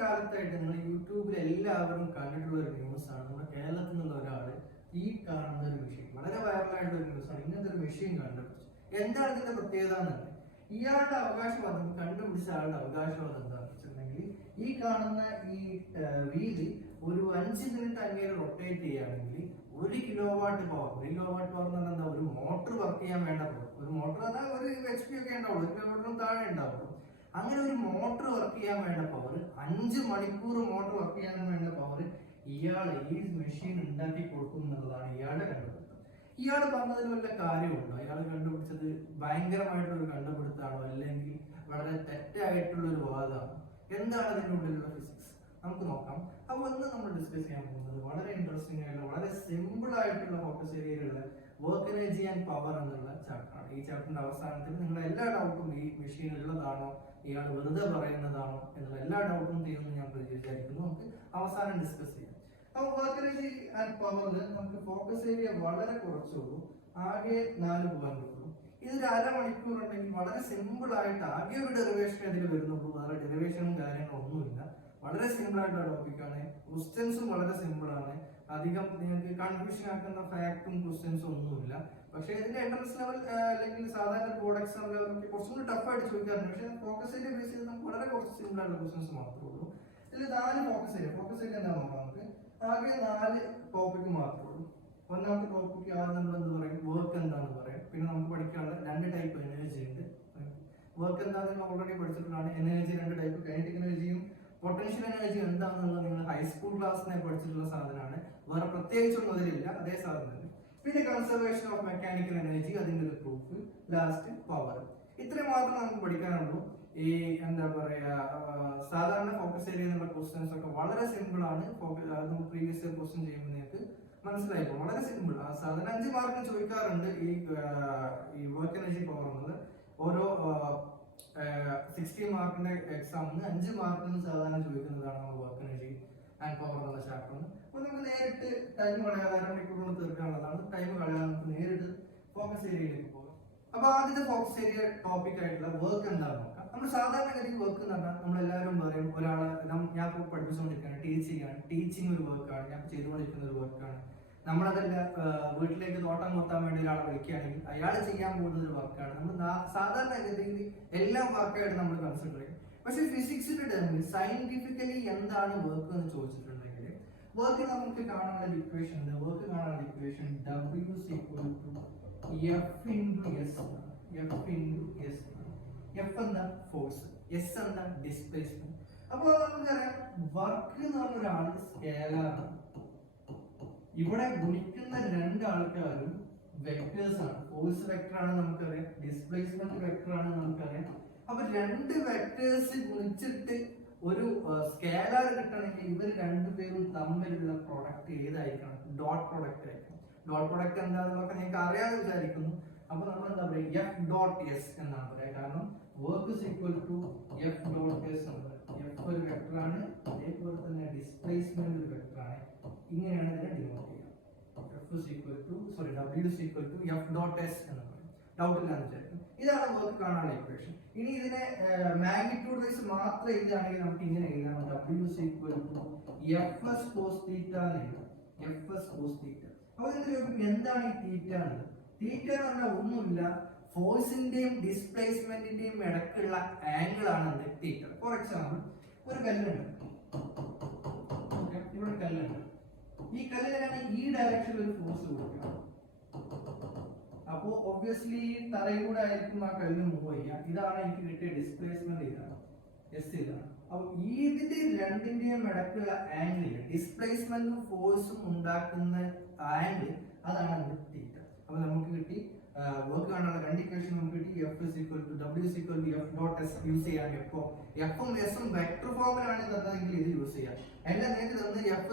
കാലത്തായിട്ട് നിങ്ങൾ യൂട്യൂബിൽ എല്ലാവരും കണ്ടിട്ടുള്ള ഒരു ന്യൂസാണ്. നമ്മുടെ കേരളത്തിൽ നിന്നുള്ള ഒരാൾ ഈ കാണുന്ന ഒരു മെഷീൻ, വളരെ വൈറലായിട്ടുള്ള ഒരു ന്യൂസാണ്. ഇങ്ങനത്തെ ഒരു മെഷീൻ കണ്ടുപിടിച്ചു. എന്താണ് ഇതിന്റെ പ്രത്യേകത എന്നുള്ളത്? ഇയാളുടെ അവകാശവാദം, കണ്ടുപിടിച്ച ആളുടെ അവകാശവാദം എന്താണെന്ന് വെച്ചിട്ടുണ്ടെങ്കിൽ, ഈ കാണുന്ന ഈ വീല് ഒരു 5 മിനിറ്റ് അങ്ങനെ റൊട്ടേറ്റ് ചെയ്യുകയാണെങ്കിൽ 1 കിലോവാട്ട് പവർ, 1 കിലോവാട്ട് പവർ എന്ന് പറഞ്ഞാൽ എന്താ, ഒരു മോട്ടർ വർക്ക് ചെയ്യാൻ വേണ്ട പവർ. ഒരു മോട്ടർ അതായത് ഒരു HP ഒക്കെ ഉണ്ടാവുള്ളൂ, 1 കിലോമീറ്ററും താഴെ ഉണ്ടാവുള്ളൂ. അങ്ങനെ ഒരു മോട്ടർ വർക്ക് ചെയ്യാൻ വേണ്ട പവർ, 5 മണിക്കൂർ മോട്ടർ വർക്ക് ചെയ്യാൻ വേണ്ട പവർ ഇയാൾ ഈ മെഷീൻ ഉണ്ടാക്കി കൊടുക്കും എന്നുള്ളതാണ് ഇയാളുടെ കണ്ടുപിടുത്തം. ഇയാൾ പറഞ്ഞതിൽ വല്ല കാര്യമുണ്ടോ? അയാൾ കണ്ടുപിടിച്ചത് ഭയങ്കരമായിട്ടുള്ള ഒരു കണ്ടുപിടുത്തമാണോ, അല്ലെങ്കിൽ വളരെ തെറ്റായിട്ടുള്ള ഒരു വാദമാണോ? എന്താണ് അതിൻ്റെ ഉള്ളിലുള്ള ഫിസിക്സ്? നമുക്ക് നോക്കാം. അപ്പോൾ ഇന്ന് നമ്മൾ ഡിസ്കസ് ചെയ്യാൻ പോകുന്നത് വളരെ ഇൻട്രസ്റ്റിംഗ് ആയിട്ടുള്ള, വളരെ സിമ്പിൾ ആയിട്ടുള്ള ഫോക്കസ് ഏരിയയിലുള്ള വർക്ക് എനർജി ആൻഡ് പവർ എന്നുള്ള ചാപ്റ്ററാണ്. ഈ ചാപ്റ്ററിന്റെ അവസാനത്തിൽ നിങ്ങളുടെ എല്ലാ ഡൗട്ടും, ഈ മെഷീൻ ഉള്ളതാണോ, ഇയാൾ വെറുതെ പറയുന്നതാണോ എന്നുള്ള എല്ലാ ഡൗട്ടും തീരുമെന്ന് ഞാൻ വിചാരിക്കുന്നു. നമുക്ക് അവസാനം ഡിസ്കസ് ചെയ്യാം. അപ്പോൾ വർക്ക് എനർജി ആൻഡ് പവറിൽ നമുക്ക് ഫോക്കസ് ഏരിയ വളരെ കുറച്ചുള്ളൂ, ആകെ 4 പോയിന്റുള്ളൂ. ഇതൊരു അരമണിക്കൂർ ഉണ്ടെങ്കിൽ വളരെ സിമ്പിൾ ആയിട്ട് ആകെ ഒരു ഡെറിവേഷൻ അതിൽ വരുന്നുള്ളൂ. വേറെ ഡെറിവേഷനും കാര്യങ്ങളും ഒന്നുമില്ല. വളരെ സിമ്പിൾ ആയിട്ടുള്ള ടോപ്പിക്കാണ്. ക്വസ്റ്റ്യൻസും വളരെ സിമ്പിൾ ആണ്. അധികം നിങ്ങൾക്ക് കൺഫ്യൂഷൻ ആക്കുന്ന ഫാക്ടും ക്വസ്റ്റ്യൻസും ഒന്നുമില്ല. പക്ഷേ ഇതിന്റെ എൻട്രൻസ് ലെവൽ അല്ലെങ്കിൽ സാധാരണ ബോർഡ് എക്സാം ലെവലൊക്കെ കുറച്ചുകൂടി ടഫായിട്ട് ചോദിക്കാറുണ്ട്. പക്ഷേ ഫോക്കസ് ഏരിയ ബേസ് ചെയ്ത് നമുക്ക് വളരെ കുറച്ച് സിമ്പിൾ ആയിട്ടുള്ള ക്വസ്റ്റ്യൻസ് മാത്രമേ ഉള്ളൂ. ഇതിൽ 4 ഫോക്കസ് ഏരിയ എന്താ നോക്കാം. നമുക്ക് ആകെ 4 ടോപ്പിക് മാത്രമേ ഉള്ളൂ. ഒന്നാമത്തെ ടോപ്പിക്ക് ആദ്യം നമ്മൾ എന്ത് പറയും, വർക്ക് എന്താണെന്ന് പറയാം. പിന്നെ നമുക്ക് പഠിക്കാനുള്ള 2 ടൈപ്പ് എനർജി ഉണ്ട്. വർക്ക് എന്താണെന്ന് ഓൾറെഡി പഠിച്ചിട്ടുള്ളതാണ്. എനർജി 2 ടൈപ്പ്, കൈനറ്റിക് എനർജിയും പൊട്ടൻഷ്യൽ എനർജി എന്താണെന്നുള്ളത് നിങ്ങൾ ഹൈസ്കൂൾ ക്ലാസ്സിനെ പഠിച്ചിട്ടുള്ള സാധനമാണ്. വേറെ പ്രത്യേകിച്ചൊന്നും അതിലില്ല, അതേ സാധനം തന്നെ. പിന്നെ കൺസർവേഷൻ ഓഫ് മെക്കാനിക്കൽ എനർജി, അതിന്റെ ഒരു പ്രൂഫ്, ലാസ്റ്റ് പവർ. ഇത്രയും മാത്രം നമുക്ക് പഠിക്കാനുള്ളൂ. ഈ എന്താ പറയാ, സാധാരണ ഫോക്കസ് ഏരിയ എന്നുള്ള ക്വസ്റ്റ്യൻസ് ഒക്കെ വളരെ സിമ്പിൾ ആണ്. നമുക്ക് പ്രീവിയസ് ഇയർ ക്വസ്റ്റ്യൻ ചെയ്യുമ്പോൾ നിങ്ങൾക്ക് മനസ്സിലായിപ്പോ വളരെ സിമ്പിൾ. സാധാരണ 5 മാർക്കിന് ചോദിക്കാറുണ്ട് ഈ വർക്ക് എനർജി പവർ എന്നുള്ളത്. ഓരോ 60 മാർക്കിന്റെ എക്സാമിന് 5 മാർക്കിന് സാധാരണ ചോദിക്കുന്നതാണ് നമ്മൾ വർക്ക് എനർജി ആൻഡ് പവർ എന്നുള്ള ചാപ്റ്റർ. അപ്പോൾ നമുക്ക് നേരിട്ട് ടൈം കളയാതെ, അരമണിക്കൂർ കൊണ്ട് തീർക്കാനുള്ളതാണ്. ടൈം കളയാതെ നമുക്ക് നേരിട്ട് ഫോക്കസ് ഏരിയയിലേക്ക് പോകാം. അപ്പൊ ആദ്യത്തെ ഫോക്കസ് ഏരിയ ടോപ്പിക് ആയിട്ടുള്ള വർക്ക് എന്താണെന്ന് നോക്കാം. നമ്മൾ സാധാരണഗതി വർക്ക് എന്ന് പറഞ്ഞാൽ നമ്മളെല്ലാവരും പറയും, ഒരാളെ ഞാൻ ഇപ്പോൾ പഠിപ്പിച്ചുകൊണ്ടിരിക്കുകയാണ്, ടീച്ചിങ് ഒരു വർക്കാണ്, ഞാൻ ചെയ്തുകൊണ്ടിരിക്കുന്ന ഒരു വർക്കാണ്. നമ്മളതല്ല വീട്ടിലേക്ക് തോട്ടം കൊത്താൻ വേണ്ടി ഒരാളെ വിളിക്കുകയാണെങ്കിൽ അയാൾ ചെയ്യാൻ പോകുന്ന ഒരു വർക്കാണ്. നമ്മൾ സാധാരണഗതിയിൽ എല്ലാം വർക്കായിട്ട് നമ്മൾ കൺസിഡർ ചെയ്യും. പക്ഷെ ഫിസിക്സിന്റെ ടേമിൽ സയന്റിഫിക്കലി എന്താണ് വർക്ക് എന്ന് ചോദിച്ചിട്ടുണ്ടെങ്കിൽ, വർക്ക് നമുക്ക് കാണാനുള്ള ഇക്വേഷൻ ഉണ്ട്. വർക്ക് കാണാനുള്ള equation W = F × S. F എന്താ ഫോഴ്സ്, S എന്താ ഡിസ്പ്ലേസ്മെന്റ്. അപ്പോൾ നമുക്കറിയാം വർക്ക് എന്ന് പറഞ്ഞ ഒരാള് സ്കേലാറാണ്. ഇവിടെ ഗുണിക്കുന്ന 2 ആൾക്കാരും വെക്ടേഴ്സ് ആണ്. ഫോഴ്സ് വെക്ടർ ആണ് നമുക്കറിയാം, ഡിസ്പ്ലേസ്മെന്റ് വെക്ടർ ആണ് നമുക്കറിയാം. അപ്പൊ 2 വെക്ടേഴ്സ് ഗുണിച്ചിട്ട് ഒരു സ്കേലാർ കിട്ടണമെങ്കിൽ ഇവർ 2 പേരും തമ്മിലുള്ള പ്രൊഡക്റ്റ് ഏതായിരിക്കണം? ഡോട്ട് പ്രൊഡക്റ്റ് ആയിരിക്കണം. ഡോട്ട് പ്രൊഡക്റ്റ് എന്താണെന്നൊക്കെ നിങ്ങൾക്ക് അറിയാതെ വിചാരിക്കുന്നു. അപ്പൊ നമ്മൾ എന്താ പറയുക, F.S എന്നാണ് പറയാം. കാരണം വർക്ക് = F.S എന്ന് പറയാം. F ഒരു വെക്ടർ ആണ്, അതേപോലെ തന്നെ ഡിസ്പ്ലേസ്മെന്റ് ഒരു വെക്ടർ ആണ്. ഇങ്ങനെയാണ് ഇതിനെ ഡിനോട്ട് ചെയ്യുക. W = F.S എന്ന് പറയും. ഡൗട്ട് ഇല്ലാന്ന് വിചാരിക്കും. ഇതാണ് വർക്ക് കാണാനുള്ള ഇക്വേഷൻ. ഇനി ഇതിനെ മാഗ്നിറ്റ്യൂഡ് വൈസ് മാത്രം എഴുതുകയാണെങ്കിൽ നമുക്ക് ഇങ്ങനെ എഴുതാം, W = Fs cos θ എന്ന് എഴുതാം. Fs cos θ. അപ്പോൾ എന്താണ് ഈ തീറ്റ എന്നുള്ളത്? തീറ്റ എന്ന് പറഞ്ഞാൽ ഒന്നുമില്ല, ഫോഴ്സിന്റെയും ഡിസ്പ്ലേസ്മെന്റിന്റെയും ഇടക്കുള്ള ആംഗിൾ ആണ് തീറ്റ. ഫോർ എക്സാമ്പിൾ, ഒരു കല്ലുണ്ട്, ഇവിടെ ഒരു കല്ലുണ്ട്. ഈ കല്ലിനാണ് ഈ ഡയറക്ഷനിൽ ഒരു ഫോഴ്സ് കൊടുക്കുക. അപ്പോ ഒബ്വിയസ്ലി തറയിലൂടെ ആയിരിക്കും ആ കല്ല് മൂവ് ചെയ്യുക. ഇതാണ് എനിക്ക് കിട്ടിയ ഡിസ്പ്ലേസ്മെന്റ്, ഇതാണ് S ഇതാണ്. അപ്പൊ ഇതിന്റെ രണ്ടിന്റെയും ഇടക്കുള്ള ആംഗിൾ, ഡിസ്പ്ലേസ്മെന്റും ഫോഴ്സും ഉണ്ടാക്കുന്ന ആംഗിൾ, അതാണ് തീറ്റ. അപ്പൊ നമുക്ക് കിട്ടി വർക്ക് കാണാനുള്ള 2 ഇക്വേഷൻ നമുക്ക് കിട്ടി. F = W = F.S യൂസ് ചെയ്യാൻ. എപ്പോ എഫും എസും വെക്ടർ ഫോമിലാണ് തന്നതെങ്കിൽ ഇത് യൂസ് ചെയ്യാം. എല്ലാം നിങ്ങൾക്ക് തന്നത് F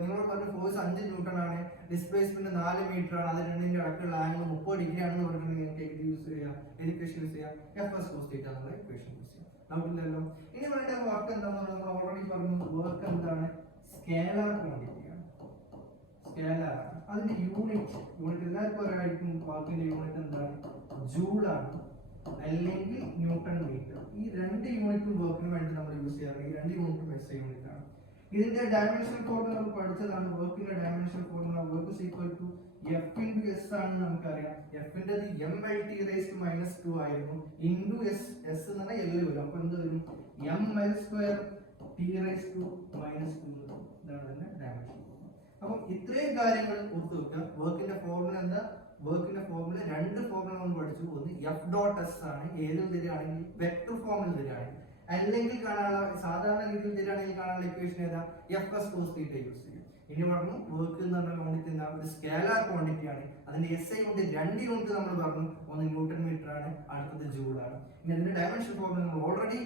നിങ്ങളോട് പറഞ്ഞ ഫോഴ്സ് 5 ന്യൂട്ടൺ ആണ്, ഡിസ്പ്ലേസ്മെന്റ് 4 മീറ്റർ ആണ്, അത് രണ്ടിന്റെ ഇടക്കുള്ള ആംഗിൾ 30 ഡിഗ്രി ആണെന്ന് പറഞ്ഞിട്ടുണ്ടെങ്കിൽ നിങ്ങൾക്ക് ഇത് യൂസ് ചെയ്യാം. ഇക്വേഷൻ യൂസ് ചെയ്യാം, Fs cos θ എന്നുള്ള ഇക്വേഷൻ യൂസ് ചെയ്യാം. ഡൗട്ടില്ലല്ലോ. ഇനി വേണ്ട വർക്ക് എന്താണെന്ന് നമ്മൾ ഓൾറെഡി പറഞ്ഞു. വർക്ക് എന്താണ്? സ്കേലാർ ക്വാണ്ടിറ്റി ആണ്. സ്കേലാർ അതിന്റെ യൂണിറ്റ് എല്ലാവർക്കും ഒരായിരിക്കും. വർക്കിന്റെ യൂണിറ്റ് എന്താണ്? ജൂൾ ആണ്. അല്ലെങ്കിൽ ന്യൂട്ടൺ മീറ്റർ. ഈ 2 യൂണിറ്റ് വർക്കിന് വേണ്ടി നമ്മൾ യൂസ് ചെയ്യാറ് ഈ 2 യൂണിറ്റ് എസ് ഐ യൂണിറ്റ് ആണ്. ഇതിന്റെ ഡയമെൻഷൻ ഫോർമുല നമ്മൾ പഠിച്ചതാണ്. വർക്കിന്റെ dimension formula work is equal to F into S ആണെന്ന് നമുക്കറിയാം. എഫിൻ്റെത് M L T raise to -2 ആയിരുന്നു. ഇൻറ്റു എസ്, എസ് എന്ന് പറഞ്ഞാൽ എൽ വരും. അപ്പൊ എന്ത് വരും? M L square T raise to -2. ഇതാണ് ഇതിന്റെ ഡയമെൻഷൻ. അപ്പം ഇത്രയും കാര്യങ്ങൾ ഓർത്ത് വെക്കുക. വർക്കിന്റെ ഫോർമുല എന്താ? വർക്കിന്റെ ഫോർമുല 2 ഫോർമുല നമ്മൾ പഠിച്ചു. ഒന്ന് എഫ് ഡോട്ട് എസ് ആണ്, ഏതിൽ തരികയാണെങ്കിൽ വെക്ടർ ഫോമിൽ തരികയാണെങ്കിൽ. അല്ലെങ്കിൽ കാണാനുള്ള സാധാരണ രീതിയിൽ തരികയാണെങ്കിൽ കാണാനുള്ള ഇക്വേഷൻ ഏതാ? F S cos theta use ചെയ്യും. ഇനി പറഞ്ഞു വർക്ക് എന്ന് പറഞ്ഞ ക്വാണ്ടിറ്റി എന്താ? ഒരു സ്കേലാർ ക്വാണ്ടിറ്റി ആണ്. അതിന്റെ എസ് ഐ യൂണിറ്റ് 2 യൂണിറ്റ് നമ്മൾ പറഞ്ഞു. ഒന്ന് ന്യൂട്ടൺ മീറ്റർ ആണ്, അടുത്തത് ജൂൾ ആണ്. ഇനി അതിന്റെ ഡയമെൻഷൻ ഫോർമുല നമ്മൾ ഓൾറെഡി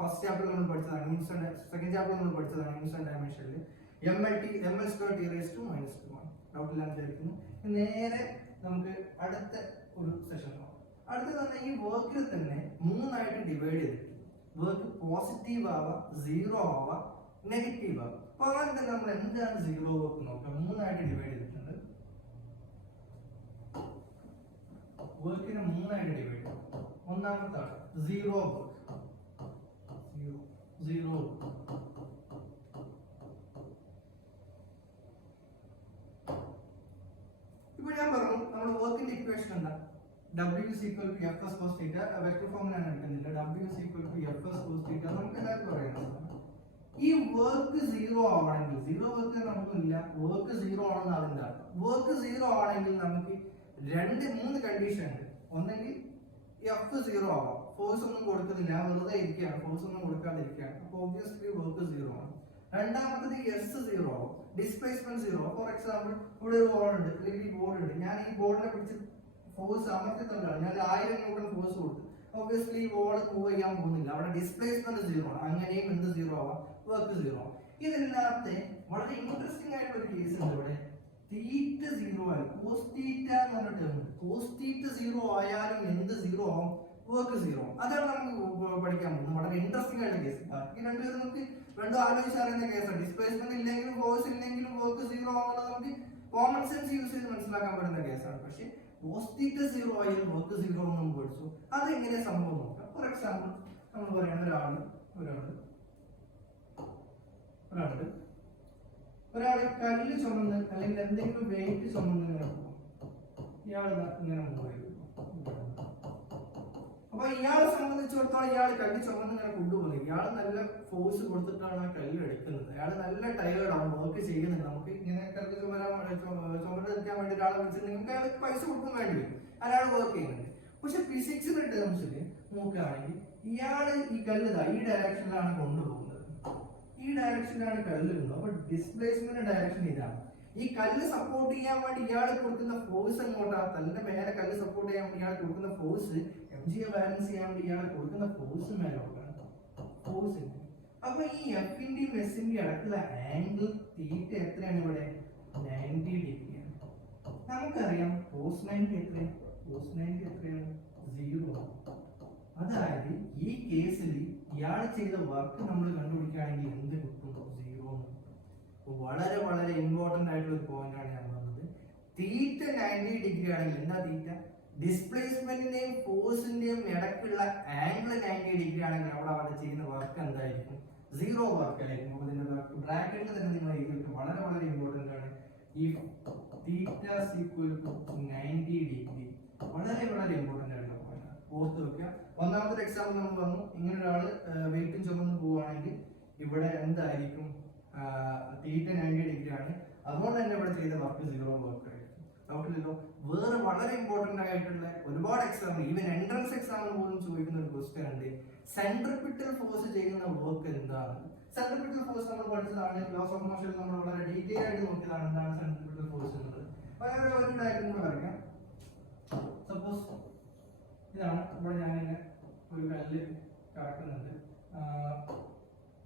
ഫസ്റ്റ് ചാപ്റ്ററിൽ നമ്മൾ പഠിച്ചതാണ്. സെക്കൻഡ് ചാപ്റ്ററിൽ നമ്മൾ പഠിച്ചതാണ്. ന്യൂട്ടൺ ഡയമെൻഷനിൽ M L square T raise to -2 ആണ്. ഡൗട്ട് ഇല്ലാന്ന് വിചാരിക്കുന്നു. നേരെ നമുക്ക് അടുത്ത ഒരു സെഷൻ നോക്കാം. അടുത്ത തന്നെ ഈ വർക്കിൽ തന്നെ 3 ആയിട്ട് ഡിവൈഡ് ചെയ്തിട്ട് വർക്ക് പോസിറ്റീവ് ആവാം, 0 ആവാം, നെഗറ്റീവ് ആവാം. അപ്പൊ അങ്ങനെ തന്നെ നമ്മൾ എന്താണ് 0 വർക്ക് നോക്കാം. 3 ആയിട്ട് ഡിവൈഡ് ചെയ്തിട്ടുണ്ട്. വർക്കിനെ 3 ആയിട്ട് ഡിവൈഡ് ചെയ്യും. ഒന്നാമത്തെ 0 വർക്ക്, 0 ഇപ്പോൾ ഞാൻ പറഞ്ഞു നമ്മൾ വർക്കിന്റെ ഇക്വേഷൻ എന്താ? W is equal to Fs cos theta. Vector ഫോമിലാണ് എടുക്കുന്നില്ല. W is equal to Fs cos theta. നമുക്ക് എല്ലാവർക്കും അറിയാം. ഈ വർക്ക് 0 ആവണമെങ്കിൽ, 0 വർക്ക് നമുക്കില്ല, വർക്ക് 0 ആണെന്ന് അതിന്റെ അർത്ഥം. വർക്ക് 0 ആണെങ്കിൽ നമുക്ക് 3 കണ്ടീഷൻ ഉണ്ട്. ഒന്നെങ്കിൽ എഫ് 0 ആവാം, ഫോഴ്സ് ഒന്നും കൊടുക്കുന്നില്ല, വെറുതെ ഇരിക്കുകയാണ്, ഫോഴ്സ് ഒന്നും കൊടുക്കാതിരിക്കുകയാണ്. അപ്പൊ ഒബ്വിയസ്ലി വർക്ക് 0 ആണ്. രണ്ടാമത്തത് എസ് 0 ആവും, ഡിസ്പ്ലേസ്മെന്റ് 0. ഫോർ എക്സാമ്പിൾ ഇവിടെ ഒരു ബോർഡ് ഉണ്ട്, അല്ലെങ്കിൽ ഈ ബോർഡ് ഉണ്ട്. ഞാൻ ഈ ബോർഡിനെ പിടിച്ച് ഫോഴ്സ് അമർത്തിക്കൊണ്ടാണ് ഞാൻ 1000 ന്യൂട്ടൺ ഫോഴ്സ് കൊടുത്തു. ഒബ്വിയസ്ലി ഈ ബോൾ മൂവ് ചെയ്യാൻ പോകുന്നില്ല. അവിടെ ഡിസ്പ്ലേസ്മെന്റ് 0 ആണ്. അങ്ങനെയും എന്ത് 0 ആവാം? വർക്ക് 0 ആവും. ഇതിനകത്തെ വളരെ ഇൻട്രസ്റ്റിംഗ് ആയിട്ടുള്ള ഒരു കേസ് ഉണ്ട്. ഇവിടെ തീറ്റ 0 ആയാലും കോസ് തീറ്റ എന്ന് പറഞ്ഞ ടേം ഉണ്ട്. കോസ് തീറ്റ 0 ആയാലും എന്ത് 0 ആവും? വർക്ക് 0 ആവും. അതാണ് നമുക്ക് പഠിക്കാൻ പോകുന്നത്. വളരെ ഇൻട്രസ്റ്റിംഗ് ആയിട്ടുള്ള കേസ്. ഈ രണ്ടുപേരും നമുക്ക് രണ്ടും ആലോചിച്ചറിയുന്ന കേസാണ്. ഡിസ്പ്ലേസ്മെന്റ് ഇല്ലെങ്കിലും ഫോഴ്സ് ഇല്ലെങ്കിലും വർക്ക് 0 ആവുന്നത് നമുക്ക് കോമൺ സെൻസ് യൂസ് ചെയ്ത് മനസ്സിലാക്കാൻ പറ്റുന്ന കേസാണ്. പക്ഷേ കോസ് തീറ്റ 0 ആയാലും വർക്ക് 0 എന്ന് നമ്മൾ പഠിച്ചു. അതെങ്ങനെ സംഭവം നോക്കാം. ഫോർ എക്സാമ്പിൾ നമ്മൾ പറയുന്ന ഒരാള് കല്ല് ചുമന്ന് അല്ലെങ്കിൽ എന്തെങ്കിലും വെയിറ്റ് ചുമന്ന് ഇങ്ങനെ പോകും. ഇയാൾ ഇങ്ങനെ മൂവ് ചെയ്തു. അപ്പൊ ഇയാളെ സംബന്ധിച്ചിടത്തോളം ഇയാൾ കല്ല് ചുമന്ന് ഇങ്ങനെ കൊണ്ടുപോകുന്നത്, ഇയാൾ നല്ല ഫോഴ്സ് കൊടുത്തിട്ടാണ് ആ കല്ല് എടുക്കുന്നത്. അയാൾ നല്ല ടയേർഡ് ആണ്, വർക്ക് ചെയ്യുന്നത്. നമുക്ക് ഇങ്ങനെ കല്ല് ചുമരെടുക്കാൻ വേണ്ടി ഒരാളെ വിളിച്ചിട്ട് നിങ്ങൾക്ക് അയാൾക്ക് പൈസ കൊടുക്കാൻ വേണ്ടി വരും, അയാൾ വർക്ക് ചെയ്യുന്നുണ്ട്. പക്ഷെ ഫിസിക്സിന്റെ ടേംസിൽ നോക്കുകയാണെങ്കിൽ ഇയാള് ഈ കല്ല് ഈ ഡയറക്ഷനിലാണ് കൊണ്ടുപോകുന്നത്, ഈ ഡയറക്ഷനിലാണ് കല്ല് വരുന്നത്. അപ്പൊ ഡിസ്പ്ലേസ്മെന്റ് ഡയറക്ഷൻ ഇതാണ്. ഈ കല്ല് സപ്പോർട്ട് ചെയ്യാൻ വേണ്ടി ഇയാൾ കൊടുക്കുന്ന ഫോഴ്സ് എങ്ങോട്ടാ? കല്ലിന്റെ മേലെ കല്ല് സപ്പോർട്ട് ചെയ്യാൻ വേണ്ടി ഇയാൾ കൊടുക്കുന്ന ഫോഴ്സ് mg ബാലൻസ് ചെയ്യാൻ വേണ്ടി ഇയാൾ കൊടുക്കുന്ന ഫോഴ്സ് മേലോട്ടാണ്. ഫോഴ്സ്. അപ്പൊ ഈ എഫിന്റെയും എസിന്റെയും അടുത്തുള്ള ആംഗിൾ തീറ്റ എത്രയാണ്? ഇവിടെ 90 ഡിഗ്രിയാണ്. നമുക്കറിയാം കോസ് 90 എത്രയാണ്? കോസ് 90 എത്രയാണ്? 0. അതായത് ഈ കേസിൽ ഇയാൾ ചെയ്ത വർക്ക് നമ്മൾ കണ്ടുപിടിക്കുകയാണെങ്കിൽ എന്ത് കിട്ടും? 0. വളരെ വളരെ ഇമ്പോർട്ടന്റ് ആയിട്ടുള്ള ഒരു പോയിന്റ് ആണ് ഞാൻ പറഞ്ഞത്. തീറ്റ 90 ഡിഗ്രി ആണെങ്കിൽ എന്താ തീറ്റ? ഡിസ്പ്ലേസ്മെന്റിന്റെയും ഫോഴ്സിന്റെയും ഇടയ്ക്കുള്ള ആംഗിൾ 90 ഡിഗ്രി ആണെങ്കിൽ അവിടെ ചെയ്യുന്ന വർക്ക് എന്തായിരിക്കും? 0 വർക്ക് ആയിരിക്കും. അതിന്റെ ബ്രാക്കറ്റിൽ തന്നെ നിങ്ങൾ എഴുതിയിട്ട് വളരെ വളരെ ഇമ്പോർട്ടന്റ് ആണ്. ഈ തീറ്റ ഈക്വൽ ടു 90 ഡിഗ്രി വളരെ വളരെ ഇമ്പോർട്ടന്റ് ആയിട്ടുള്ള പോയിന്റ് ഓർത്ത് വെക്കുക. ഒന്നാമത്തെ എക്സാമ്പിൾ നമ്മൾ പറഞ്ഞു, ഇങ്ങനെ ഒരാൾ വെയിറ്റും ചുമന്ന് പോവുകയാണെങ്കിൽ ഇവിടെ എന്തായിരിക്കും? തീറ്റ 90 ഡിഗ്രി ആണ്. അതുകൊണ്ട് തന്നെ ഇവിടെ ചെയ്ത വർക്ക് 0 വർക്ക് ആയിരിക്കും. ഡൗട്ടില്ലല്ലോ. വേറെ വളരെ ഇമ്പോർട്ടന്റ് ആയിട്ടുള്ള ഒരുപാട് എക്സാമ്പിൾ, ഈവൻ എൻട്രൻസ് എക്സാമിന് പോലും ചോദിക്കുന്ന ഒരു ക്വസ്റ്റ്യൻ ഉണ്ട്. സെൻട്രിപിറ്റൽ ഫോഴ്സ് ചെയ്യുന്ന വർക്ക് എന്താണ്? സെൻട്രിപിറ്റൽ ഫോഴ്സ് നമ്മൾ പഠിച്ചതാണ്. ലോസ് ഓഫ് മോഷനിൽ നമ്മൾ വളരെ ഡീറ്റെയിൽ ആയിട്ട് നോക്കിയതാണ് എന്താണ് സെൻട്രിപിറ്റൽ ഫോഴ്സ് എന്നുള്ളത്. വളരെ ഒരു ഡയഗ്രം കൂടെ വരയ്ക്കാം. സപ്പോസ് ഇതാണ്. ഇവിടെ ഞാനിങ്ങനെ ഒരു കല്ല് കറക്കുന്നുണ്ട്.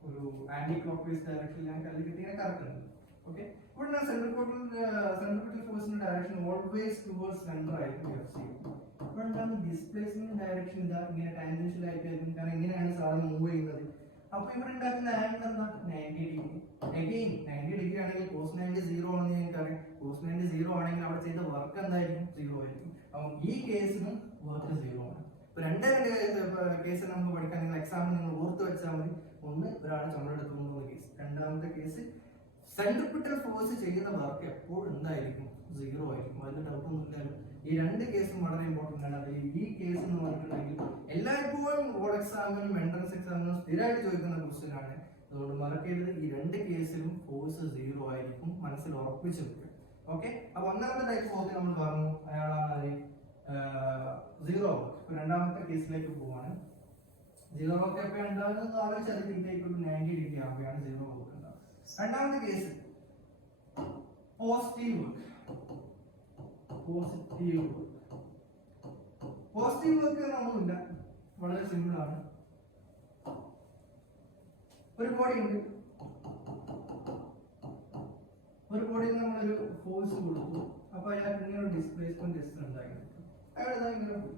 ഒരു ആന്റി ക്ലോക്ക് വൈസ് ഡയറക്ഷനിൽ ഞാൻ കല്ല് കിട്ടി ഇങ്ങനെ കറക്കുന്നുണ്ട്. ഓക്കെ, ഇവിടെ സെൻട്രിപിറ്റൽ ഫോഴ്സിന്റെ ഡയറക്ഷൻ ഓൾവേസ് ടുവേർഡ്സ് സെന്റർ ആയിരിക്കും എഫ് സി. ഇവിടെ എന്താണ് ഡിസ്പ്ലേസ്മെന്റ് ഡയറക്ഷൻ? ഇതാ ഇങ്ങനെ ടാൻജൻഷ്യൽ ആയിട്ടായിരിക്കും, കാരണം ഇങ്ങനെയാണ് സാധനം മൂവ് ചെയ്യുന്നത്. അപ്പൊ ഇവിടെ ഉണ്ടാക്കുന്ന ആംഗിൾ എന്താ? 90 ഡിഗ്രി. അഗെയിൻ 90 ഡിഗ്രി ആണെങ്കിൽ കോസ് 90 0 ആണെന്ന് എനിക്കറിയാം. കോസ് 90 0 ആണെങ്കിൽ അവിടെ ചെയ്ത വർക്ക് എന്തായിരിക്കും? 0 ആയിരിക്കും. അപ്പം ഈ കേസിന് വർക്ക് 0 ആണ്. രണ്ട് കേസ് നമുക്ക് പഠിക്കാൻ, നിങ്ങൾ എക്സാമിൽ നിങ്ങൾ ഓർത്ത് വെച്ചാൽ മതി. ഒന്ന്, ഒരാൾ ചുമടെടുത്ത് കൊണ്ടുപോകുന്ന കേസ്. രണ്ടാമത്തെ കേസ്, സെൻട്രിപിറ്റൽ ഫോഴ്സ് ചെയ്യുന്ന വർക്ക് എപ്പോഴും എന്തായിരിക്കും? സീറോ ആയിരിക്കും. അതിന് ഡൗട്ടൊന്നുമില്ലല്ലോ. ഈ രണ്ട് കേസും വളരെ ഇമ്പോർട്ടന്റ് ആണ്. അതിൽ ഈ കേസ് എന്ന് പറഞ്ഞിട്ടുണ്ടെങ്കിൽ എല്ലായ്പ്പോഴും ബോർഡ് എക്സാമിനും എൻട്രൻസ് എക്സാമിനും സ്ഥിരമായിട്ട് ചോദിക്കുന്ന ക്വസ്റ്റ്യൻ ആണ്. അതുകൊണ്ട് മറക്കരുത്, ഈ രണ്ട് കേസിലും ഫോഴ്സ് സീറോ ആയിരിക്കും. മനസ്സിൽ ഉറപ്പിച്ചു വെക്കുക. ഓക്കെ. അപ്പൊ ഒന്നാമത്തെ ടൈപ്പ് ഫോഴ്സ് നമ്മൾ പറഞ്ഞു, അയാളാണ് സീറോ വർക്ക്. രണ്ടാമത്തെ കേസിലേക്ക് പോവാണ്. സീറോ വർക്ക് എപ്പോ ഉണ്ടാകുന്നത് ആലോചിച്ചാൽ 90 ഡിഗ്രി ആവുകയാണ് സീറോ വർക്ക് ഉണ്ടാവുക. രണ്ടാമത്തെ case positive work. Positive work ഒന്നുമില്ല, വളരെ സിമ്പിൾ ആണ്. ഒരു ബോഡി ഉണ്ട്, ഒരു ബോഡിയിൽ നമ്മളൊരു ഫോഴ്സ് കൊടുത്തു. അപ്പൊ അയാൾക്ക് ഇങ്ങനെ ഡിസ്പ്ലേസ്മെന്റ് എസ് ഉണ്ടായിരുന്നു. അയാൾ ഇങ്ങനെ പോയി.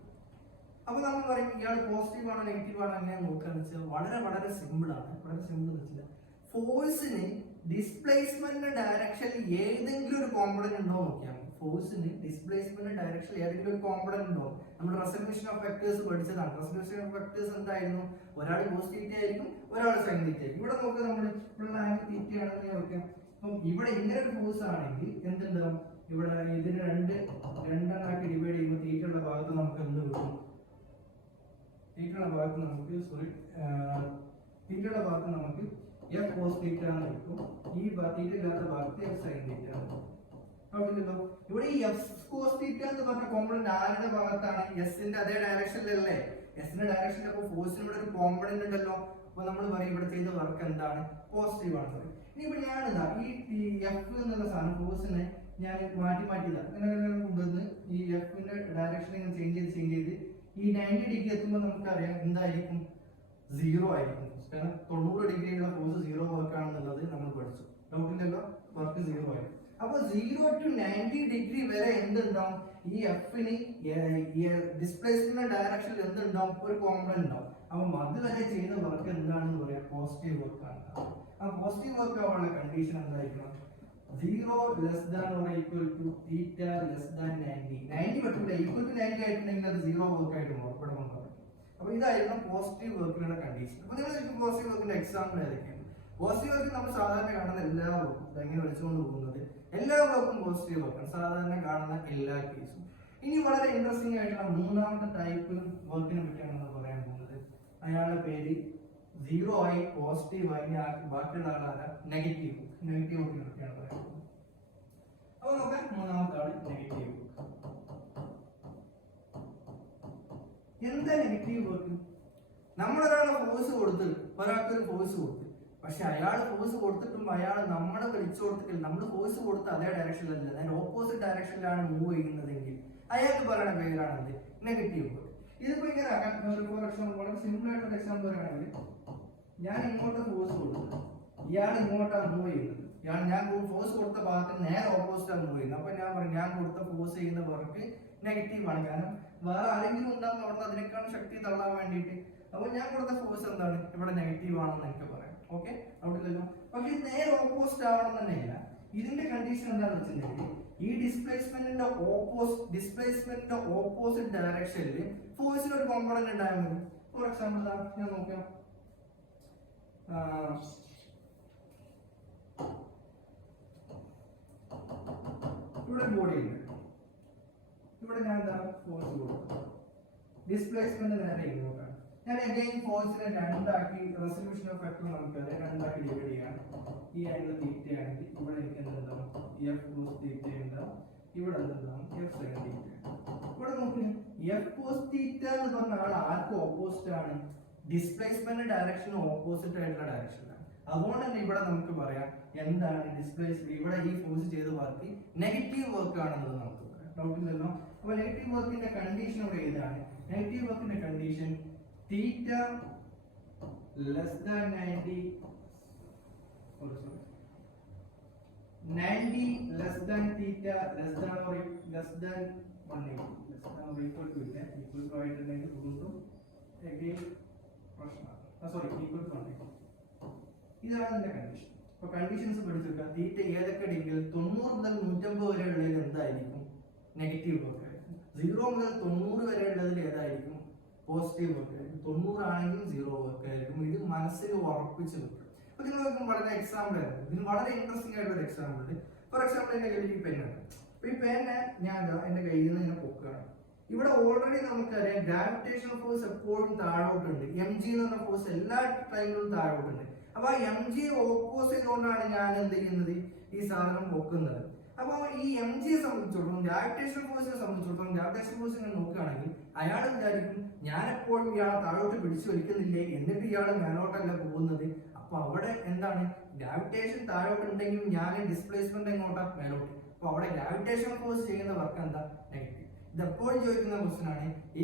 അപ്പൊ നമ്മൾ പറയും ഇയാൾ പോസിറ്റീവ് ആണോ നെഗറ്റീവ് ആണോ എങ്ങനെ നോക്കാന്ന് വെച്ചാൽ വളരെ വളരെ സിമ്പിൾ ആണ്. വളരെ സിമ്പിൾ എന്ന് വെച്ചാൽ ഫോഴ്സിന് ഡിസ്പ്ലേസ്മെന്റ് ഡയറക്ഷനിൽ ഏതെങ്കിലും ഒരു കോമ്പണന്റ് ഉണ്ടോ നോക്കിയാൽ മതി. ഫോഴ്സിന് ഡിസ്പ്ലേസ്മെന്റ് ഡയറക്ഷനിൽ ഏതെങ്കിലും ഒരു കോമ്പണന്റ് ഉണ്ടോ? നമ്മൾ റെസല്യൂഷൻ ഓഫ് വെക്ടേഴ്സ് പഠിച്ചതാണ്. റെസല്യൂഷൻ ഓഫ് വെക്ടേഴ്സ് എന്തായിരുന്നു? ഒരാൾ കോസ് തീറ്റ ആയിരിക്കും, ഒരാൾ സൈൻ തീറ്റ ആയിരിക്കും. ഇവിടെ നോക്കുക, നമ്മൾ ഇവിടെ ആംഗിൾ തീറ്റ ആണെന്ന് നോക്കാം. അപ്പം ഇവിടെ ഇങ്ങനെ ഒരു ഫോഴ്സ് ആണെങ്കിൽ എന്തുണ്ടാവും? ഇവിടെ ഇതിന് രണ്ടെണ്ണാക്കി ഡിവൈഡ് ചെയ്യുമ്പോൾ തീറ്റയുള്ള ഭാഗത്ത് നമുക്ക് എന്ത് കിട്ടും? തീറ്റയുള്ള ഭാഗത്ത് നമുക്ക് എഫ് കോസ് തീറ്റ എന്ന് കിട്ടും. ഈ തീറ്റ ഇല്ലാത്ത ഭാഗത്ത് എഫ് സൈൻ തീറ്റ. ഇവിടെ ഈ എഫ് കോസ് തീറ്റ എന്ന് പറഞ്ഞ കോമ്പണന്റ് ആരുടെ ഭാഗത്താണ്? എസിന്റെ അതേ ഡയറക്ഷനിലല്ലേ? എസിന്റെ ഡയറക്ഷനിൽ അപ്പൊ ഫോഴ്സിന് ഒരു കോമ്പണന്റ് ഉണ്ടല്ലോ. അപ്പൊ നമ്മൾ പറയും ഇവിടെ ചെയ്ത വർക്ക് എന്താണ്? പോസിറ്റീവ് ആണ്. ഇനി ഇപ്പൊ ഞാനിതാ ഈ എഫ് എന്നുള്ള സാധനം ഫോഴ്സിനെ ഞാൻ മാറ്റി കൊണ്ടുവന്ന് ഈ എഫിന്റെ ഡയറക്ഷൻ ഇങ്ങനെ ചേഞ്ച് ചെയ്ത് ഈ 90 ഡിഗ്രി എത്തുമ്പോൾ നമുക്കറിയാം എന്തായിരിക്കും? സീറോ ആയിരിക്കും. കാരണം 90 ഡിഗ്രിയുള്ള ഫോഴ്സ് സീറോ വർക്ക് ആണെന്നുള്ളത് നമ്മൾ പഠിച്ചു. ഡൗട്ടില്ലല്ലോ, വർക്ക് സീറോ ആയിരിക്കും. അപ്പൊ 0 to 90 ഡിഗ്രി വരെ എന്തുണ്ടാവും? ഈ എഫിന് ഡിസ്പ്ലേസ്മെന്റ് ഡയറക്ഷനിൽ എന്തുണ്ടാവും? ഒരു കോമ്പണന്റ് ഉണ്ടാവും. അപ്പൊ അതുവരെ ചെയ്യുന്ന വർക്ക് എന്താണെന്ന് പറയാം? പോസിറ്റീവ് വർക്ക് ആണ്. ആ പോസിറ്റീവ് വർക്ക് ആവാനുള്ള കണ്ടീഷൻ എന്തായിരിക്കണം? 0 less than or equal to theta less than 90. 90 പറ്റില്ല, equal to 90 ആയിട്ടുണ്ടെങ്കിൽ അത് സീറോ വർക്ക് ആയിട്ട് മാറും. അപ്പൊ ഇതായിരുന്നു പോസിറ്റീവ് വർക്കിനുള്ള കണ്ടീഷൻ. അപ്പൊ നിങ്ങൾ പോസിറ്റീവ് വർക്കിന്റെ എക്സാമ്പിൾ ഏതൊക്കെയാണ്? പോസിറ്റീവ് വർക്കിൽ നമ്മൾ സാധാരണ കാണുന്ന എല്ലാ വർക്കും എങ്ങനെ വിളിച്ചുകൊണ്ട് പോകുന്നത്? എല്ലാ വർക്കും പോസിറ്റീവ് വർക്കാണ് സാധാരണ കാണുന്ന എല്ലാ കേസും. ഇനി വളരെ ഇൻട്രസ്റ്റിംഗ് ആയിട്ടുള്ള മൂന്നാമത്തെ ടൈപ്പ് വർക്കിനെ പറ്റിയാണ് നമ്മൾ പറയാൻ പോകുന്നത്. അയാളുടെ പേര് സീറോ ആയി പോസിറ്റീവ് ആയി ബാക്കിയുള്ള ആളാണ് നെഗറ്റീവ് വർക്കിനെ പറ്റിയാണ് പറയാൻ പോകുന്നത്. അപ്പൊ നോക്കാം, മൂന്നാമത്തെ ആള് നെഗറ്റീവ് വർക്ക്. എന്താ നെഗറ്റീവ് വർക്ക്? നമ്മളൊരാളെ ഫോഴ്സ് കൊടുത്ത്, ഒരാൾക്കൊരു ഫോഴ്സ് കൊടുത്ത്, പക്ഷെ അയാൾ ഫോഴ്സ് കൊടുത്തിട്ടും അയാൾ നമ്മളെ വിളിച്ചു കൊടുത്തിട്ടില്ല. നമ്മൾ ഫോഴ്സ് കൊടുത്ത അതേ ഡയറക്ഷനിലല്ല, അതിന്റെ ഓപ്പോസിറ്റ് ഡയറക്ഷനിലാണ് മൂവ് ചെയ്യുന്നതെങ്കിൽ അയാൾക്ക് പറയുന്ന പേരാണത് നെഗറ്റീവ് വർക്ക്. ഇതിപ്പോ ഇങ്ങനെ ഫോർ എക്സാമ്പിൾ വളരെ സിമ്പിൾ ആയിട്ടുള്ള എക്സാമ്പിൾ പറയുകയാണെങ്കിൽ, ഞാൻ ഇങ്ങോട്ട് ഫോഴ്സ് കൊടുത്തു, ഇയാൾ ഇങ്ങോട്ടാണ് മൂവ് ചെയ്യുന്നത്. ഞാൻ ഫോഴ്സ് കൊടുത്ത ഭാഗത്തിന് നേരെ ഓപ്പോസിറ്റ് ആണ് മൂവ് ചെയ്യുന്നത്. അപ്പൊ ഞാൻ പറയും ഞാൻ കൊടുത്ത ഫോഴ്സ് ചെയ്യുന്ന വർക്ക് നെഗറ്റീവ് ആണ്. കാരണം വേറെ ആരെങ്കിലും ഉണ്ടാകും അവിടെ അതിനേക്കാളും ശക്തി തള്ളാൻ വേണ്ടിയിട്ട്. അപ്പൊ ഞാൻ കൊടുത്ത ഫോഴ്സ് എന്താണ്? ഇവിടെ നെഗറ്റീവ് ആണെന്ന് എനിക്ക് പറയാം. ഓക്കെ, അവിടെയല്ലോ. പക്ഷെ ഇത് നേരെ ഓപ്പോസിറ്റ് ആവണം തന്നെയില്ല. ഇതിന്റെ കണ്ടീഷൻ എന്താണെന്ന് വെച്ചിട്ടുണ്ടെങ്കിൽ ഈ ഡിസ്പ്ലേസ്മെന്റിന്റെ ഓപ്പോസിറ്റ് ഡയറക്ഷനിൽ ഫോഴ്സിന് ഒരു കോമ്പണന്റ് ഉണ്ടായാൽ മതി. ഫോർ എക്സാമ്പിൾ ഞാൻ നോക്കാം, ഇവിടെ ബോഡി ഉണ്ട്, ഇവിടെ ഞാൻ എന്താ ഫോഴ്സ് കൊടുക്കും, ഡിസ്പ്ലേസ്മെന്റ് നേരെ ഇങ്ങോട്ടാണ്. ഞാൻ അഗൈൻ ഫോഴ്സിനെ രണ്ടാക്കി, റെസല്യൂഷൻ ഓഫ് വെക്ടർ നമുക്കറിയാം, രണ്ടാക്കി ഡിവൈഡ് ചെയ്യാം. ഈ ആംഗിൾ തീറ്റ ആണെങ്കിൽ ഇവിടെ എനിക്ക് എന്തുണ്ടാവും? എഫ് കോസ് തീറ്റ ഉണ്ടാവും. ഇവിടെ എന്തുണ്ടാവും? F sine theta. ഇവിടെ നോക്കുക, എഫ് കോസ് തീറ്റ എന്ന് പറഞ്ഞ ആൾ ആർക്കും ഓപ്പോസിറ്റ് ആണ്? ഡിസ്പ്ലേസ്മെന്റ് ഡയറക്ഷന് ഓപ്പോസിറ്റ് ആയിട്ടുള്ള ഡയറക്ഷനാണ്. അതുകൊണ്ട് തന്നെ ഇവിടെ നമുക്ക് പറയാം എന്താണ് ഡിസ്പ്ലേസ്, ഇവിടെ ഈ ഫോഴ്സ് ചെയ്ത വർക്ക് നെഗറ്റീവ് വർക്ക് ആണെന്നത് നമുക്ക് പറയാം. ഡൗട്ടില്ലല്ലോ. അപ്പൊ നെഗറ്റീവ് വർക്കിന്റെ കണ്ടീഷൻ ഇവിടെ ഏതാണ്? നെഗറ്റീവ് വർക്കിന്റെ condition theta less than 90 less than theta less than or less than 180 less than or equal to ഇല്ല, equal to ആയിട്ടുണ്ടെങ്കിൽ വീണ്ടും again പ്രശ്നമാണ്. Sorry, equal to 180. ഇതാണ് ഇതിന്റെ കണ്ടീഷൻ. അപ്പൊ കണ്ടീഷൻസ് പഠിച്ചെടുക്കുക. തീറ്റ ഏതൊക്കെ ഡിഗ്രിയിൽ 90 മുതൽ 150 വരെ ഉള്ളതിൽ എന്തായിരിക്കും? Negative work. 0 മുതൽ 90 വരെ ഉള്ളതിൽ ഏതായിരിക്കും? പോസിറ്റീവ് വർക്ക് ആയിരിക്കും, 90 ആണെങ്കിലും 0 വർക്ക് ആയിരിക്കും. ഇത് മനസ്സിൽ ഉറപ്പിച്ച് വെക്കുക. അപ്പൊ നിങ്ങൾ നോക്കുമ്പോൾ വളരെ എക്സാമ്പിൾ ആയിരുന്നു, ഇതിന് വളരെ ഇൻട്രസ്റ്റിംഗ് ആയിട്ടുള്ള ഒരു എക്സാമ്പിൾ ഉണ്ട്. ഫോർ എക്സാമ്പിൾ എന്റെ കയ്യിൽ ഈ പെണ്ണുണ്ട്. അപ്പൊ ഈ പെന്നെ ഞാൻ എന്റെ കയ്യിൽ നിന്ന് ഇങ്ങനെ പൊക്കുകയാണ്. ഇവിടെ ഓൾറെഡി നമുക്കറിയാം ഗ്രാവിറ്റേഷൻ ഫോഴ്സ് എപ്പോഴും താഴോട്ടുണ്ട്. എം ജി എന്ന് പറഞ്ഞ ഫോഴ്സ് എല്ലാ ടൈമിലും താഴോട്ടുണ്ട്. അപ്പൊ ആ എം ജി ഓപ്പോസ് ചെയ്തുകൊണ്ടാണ് ഞാൻ എന്ത് ചെയ്യുന്നത്, ഈ സാധനം പൊക്കുന്നത്. അപ്പൊ ഈ എം ജിയെ സംബന്ധിച്ചിടത്തോളം, ഗ്രാവിറ്റേഷൻ ഫോഴ്സിനെ സംബന്ധിച്ചിടത്തോളം, ഗ്രാവിറ്റേഷൻ ഫോഴ്സിനെ നോക്കുകയാണെങ്കിൽ അയാൾ വിചാരിക്കും ഞാൻ എപ്പോഴും ഇയാളെ താഴോട്ട് പിടിച്ചു വലിക്കുന്നില്ലേ, എന്നിട്ട് ഇയാൾ മേലോട്ടല്ല പോകുന്നത്. അപ്പൊ അവിടെ എന്താണ്, ഗ്രാവിറ്റേഷൻ താഴോട്ടുണ്ടെങ്കിൽ ഞാൻ ഡിസ്പ്ലേസ്മെന്റ് എങ്ങോട്ടാ, മേലോട്ട്. അപ്പൊ അവിടെ ഗ്രാവിറ്റേഷൻ ഫോഴ്സ് ചെയ്യുന്ന വർക്ക് എന്താ, നെഗറ്റീവ്. ഇത് എപ്പോഴും ചോദിക്കുന്ന ക്വസ്റ്റൻ ആണ്. ഈ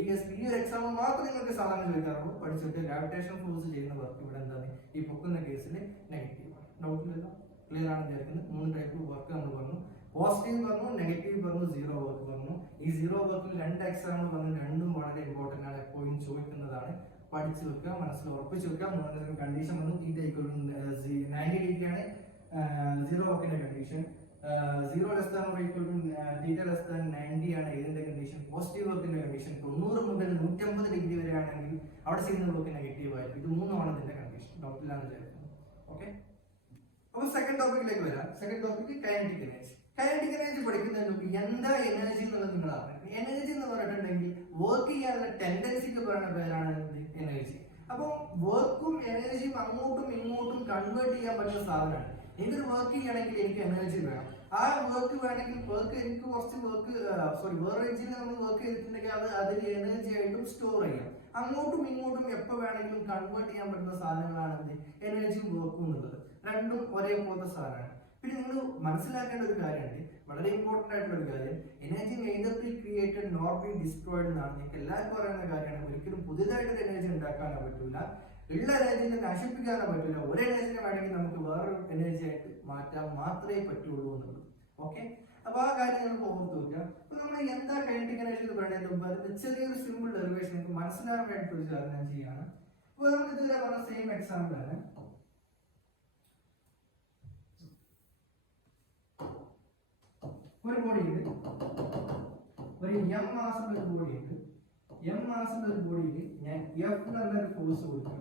ഒരു എക്സാം മാത്രം നിങ്ങൾക്ക് സാധാരണ ചോദിക്കാറുള്ളൂ. പഠിച്ചിട്ട് ഗ്രാവിറ്റേഷൻ ഫോഴ്സ് ചെയ്യുന്ന വർക്ക് ഇവിടെ എന്താണ്, ഈ പൊക്കുന്ന കേസിൽ നെഗറ്റീവ് ആണ്. ഡൗട്ടില്ലല്ലോ, ക്ലിയർ ആണ് വിചാരിക്കുന്നത്. 3 ടൈപ്പ് വർക്ക് നമ്മൾ പറഞ്ഞു. പോസിറ്റീവ് പറഞ്ഞു, നെഗറ്റീവ് പറഞ്ഞു, 0 വർക്ക് പറഞ്ഞു. ഈ 0 വർക്കിൽ 2 എക്സാമ്പിൾ പറഞ്ഞു. രണ്ടും വളരെ ഇമ്പോർട്ടന്റ് ആണ്, എപ്പോഴും ചോദിക്കുന്നതാണ്. പഠിച്ചു വെക്കുക, മനസ്സിൽ ഉറപ്പിച്ചു വെക്കുക. 3 കണ്ടീഷൻ വന്നു. ഈ 90 ഡിഗ്രി ആണ് 0 വർക്കിന്റെ കണ്ടീഷൻ. 0 less than or equal to θ less than 90 ആണ് ഇതിന്റെ കണ്ടീഷൻ. പോസിറ്റീവ് വർക്കിന്റെ കണ്ടീഷൻ 90 മുതൽ 150 ഡിഗ്രി വരെ ആണെങ്കിൽ അവിടെ ചെയ്യുന്ന വർക്ക് നെഗറ്റീവ് ആയിരിക്കും. ഇത് 3 ആണ് ഇതിന്റെ കണ്ടീഷൻ. ഡൗട്ടിലാണ് വിചാരിക്കുന്നത്. ഓക്കെ, അപ്പൊ സെക്കൻഡ് ടോപ്പിക്കിലേക്ക് വരാം. Second topic kinetic energy. Kinetic energy പഠിക്കുന്നതിന് മുമ്പ് എന്താ എനർജി എന്നുള്ളത് നിങ്ങൾ അറിയണം. എനർജി എന്ന് പറഞ്ഞിട്ടുണ്ടെങ്കിൽ വർക്ക് ചെയ്യാനുള്ള ടെൻഡൻസിക്ക് പറയുന്ന പേരാണ് എനർജി. അപ്പൊ വർക്കും എനർജിയും അങ്ങോട്ടും ഇങ്ങോട്ടും കൺവേർട്ട് ചെയ്യാൻ പറ്റുന്ന സാധനമാണ്. എനിക്കൊരു വർക്ക് ചെയ്യണമെങ്കിൽ എനിക്ക് എനർജി വേണം. ആ വർക്ക് വേണമെങ്കിൽ എനിക്ക് കുറച്ച് വേറെ എഞ്ചിന് നമ്മൾ വർക്ക് ചെയ്തിട്ടുണ്ടെങ്കിൽ അത് അതിൽ എനർജി ആയിട്ടും സ്റ്റോർ ചെയ്യാം. അങ്ങോട്ടും ഇങ്ങോട്ടും എപ്പോൾ വേണമെങ്കിലും കൺവേർട്ട് ചെയ്യാൻ പറ്റുന്ന സാധനങ്ങളാണ് എനർജിയും വർക്കും എന്നുള്ളത്. രണ്ടും ഒരേപോലത്തെ സാധനമാണ്. പിന്നെ നിങ്ങൾ മനസ്സിലാക്കേണ്ട ഒരു കാര്യമുണ്ട്, വളരെ ഇമ്പോർട്ടന്റ് ആയിട്ടുള്ള ഒരു കാര്യം. Energy neither be created nor B destroyed എന്നാണ് നിങ്ങൾക്ക് എല്ലാവർക്കും പറയുന്ന കാര്യമാണ്. ഒരിക്കലും പുതിയതായിട്ട് എനർജി ഉണ്ടാക്കാനോ പറ്റൂല, ഉള്ള എനർജിനെ നശിപ്പിക്കാനോ പറ്റില്ല. ഒരു എനർജിനെ വേണമെങ്കിൽ നമുക്ക് വേറൊരു എനർജി ആയിട്ട് മാറ്റാൻ മാത്രമേ പറ്റുള്ളൂ എന്നുള്ളൂ. ഓക്കെ, അപ്പൊ ആ കാര്യങ്ങൾ ഓർത്ത് വെക്കുക. അപ്പൊ നമ്മൾ എന്താ കൈനറ്റിക് എനർജി എന്ന് പറയുന്നതിന് മുമ്പ് ചെറിയൊരു സിമ്പിൾ ഡെറിവേഷൻ നിങ്ങൾക്ക് മനസ്സിലാകാൻ വേണ്ടി ഒരു സാധനം ചെയ്യാണ്. അപ്പൊ നമ്മൾ ഇതുവരെ പറഞ്ഞ സെയിം എക്സാമ്പിൾ ആണ്. ഒരു ബോഡി ഉണ്ട്, ഒരു എം മാസമുള്ള ഒരു ബോഡി ഉണ്ട്. എം മാസമുള്ള ഒരു ബോഡിയിൽ ഞാൻ എഫ് നല്ലൊരു ഫോഴ്സ് കൊടുക്കണം.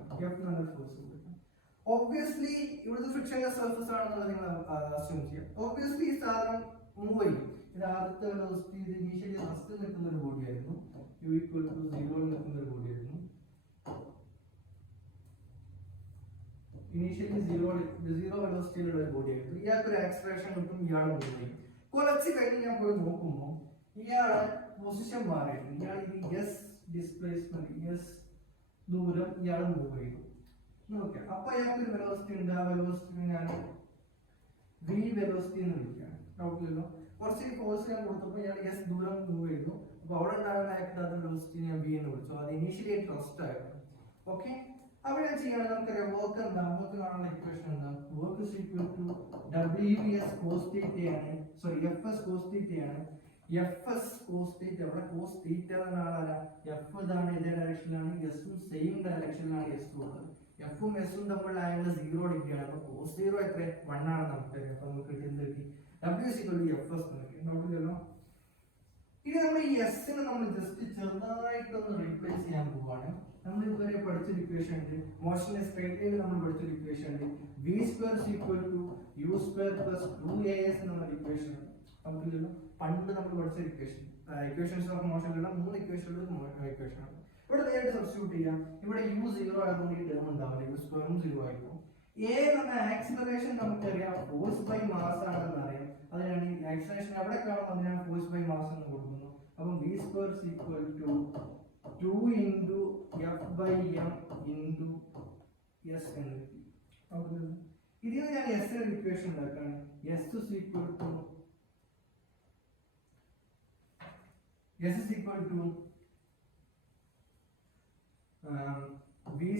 ഒബ്വിയസ്ലി ഇവിടുത്തെ ഫ്രിക്ഷൻലെസ് സർഫസ് ആണെന്നുള്ളത് നിങ്ങൾ അസ്യൂം ചെയ്യാം. ഒബ്വിയസ്ലി ഈ സാധനം മൂവ് ചെയ്യും. ഇത് ആദ്യത്തെ വെലോസിറ്റി ഇത് ഇനീഷ്യലി ഫസ്റ്റ് നിൽക്കുന്ന ഒരു ബോഡി ആയിരുന്നു, u = 0 നിൽക്കുന്ന ഒരു ബോഡി ആയിരുന്നു. ഇനീഷ്യലി 0 വെലോസിറ്റിയിലുള്ള ഒരു ബോഡി ആയിരുന്നു. ഇയാൾക്ക് ഒരു ആക്സലറേഷൻ കിട്ടും, ഇയാൾ മൂവ് ചെയ്യും. കുറച്ച് കഴിഞ്ഞ് ഞാൻ പോയി നോക്കുമ്പോൾ ഇയാളെ പൊസിഷൻ മാറിയിട്ടുണ്ട്. ഇയാൾ ഈ എസ് ഡിസ്പ്ലേസ്മെന്റ്, എസ് ദൂരം ഇയാൾ മൂവ് ചെയ്തു. നോക്കാം, അപ്പൊ അയാൾക്ക് ഒരു വെലോസിറ്റി ഉണ്ട്. ആ വെലോസിറ്റി ഞാൻ വി വെലോസിറ്റി എന്ന് വിളിക്കുകയാണ്. ഡൗട്ടില്ലല്ലോ, കുറച്ച് ഫോഴ്സ് ഞാൻ കൊടുത്തപ്പോൾ ഇയാൾ എസ് ദൂരം മൂവ് ചെയ്തു. അപ്പൊ അവിടെ ഉണ്ടാകുന്ന ആക്ട് വെലോസിറ്റി ഞാൻ വി എന്ന് വിളിച്ചു. അത് ഇനീഷ്യലി ട്രസ്റ്റ് ആയിരുന്നു. ഓക്കെ, അവിടെ ചെയ്യാൻ നമുക്കറിയാം വർക്ക് എന്താ, നമുക്ക് കാണാനുള്ള ഇക്വേഷൻ എന്താ, work is equal to WS cos θ ആണ്, സോറി FS cos θ ആണ്. FS cos θ, അവിടെ cos θ എന്നാണ്. F ഇതാണ് ഇതേ ഡയറക്ഷനിലാണ്, S ഉം സെയിം ഡയറക്ഷനിലാണ് S ഉള്ളത്. F ഉം S ഉം തമ്മിലുള്ള ആംഗിൾ 0 ഡിഗ്രി ആണ്. അപ്പൊ cos 0 എത്ര 1 ആണ് നമുക്കറിയാം. അപ്പൊ നമുക്ക് എന്ത് കിട്ടി, W is equal to FS എന്ന് കിട്ടി. നോക്കില്ലല്ലോ, ഇനി നമ്മൾ ഈ എസിനെ നമ്മൾ ജസ്റ്റ് ചെറുതായിട്ടൊന്ന് റീപ്ലേസ് ചെയ്യാൻ പോവാണ്. നമ്മൾ ഇതുവരെ പഠിച്ചൊരു ഇക്വേഷൻ ഉണ്ട്, മോഷൻ സ്ട്രേറ്റ് ലൈനിൽ നമ്മൾ പഠിച്ചൊരു ഇക്വേഷൻ ഉണ്ട്, v² = u² + 2as എന്നുള്ള ഇക്വേഷൻ. നമുക്കില്ലല്ലോ, പണ്ട് നമ്മൾ പഠിച്ച ഇക്വേഷൻസ് ഓഫ് മോഷനിലുള്ള 3 ഇക്വേഷനുള്ള ഇക്വേഷൻ ആണ്. ഇവിടെ നേരിട്ട് സബ്സ്റ്റിറ്റ്യൂട്ട് ചെയ്യാം. ഇവിടെ u 0 ആയതുകൊണ്ട് ഈ ടേം ഉണ്ടാവില്ല, u² 0 ആയിരിക്കും. a എന്ന ആക്സിലറേഷൻ നമുക്കറിയാം ഫോഴ്സ് ബൈ മാസ് ആണെന്ന് അറിയാം. അതിനാണ് ഈ ആക്സിലറേഷൻ എവിടെ കാണും, അതിനാണ് ഫോഴ്സ് ബൈ മാസ് എന്ന് കൊടുക്കുന്നു. അപ്പം v² = 2 × F/m × s എന്ന് കിട്ടി. ഇതിൽ ഞാൻ s ന്റെ ഇക്വേഷൻ ഉണ്ടാക്കുകയാണ്. s is equal to v²m/2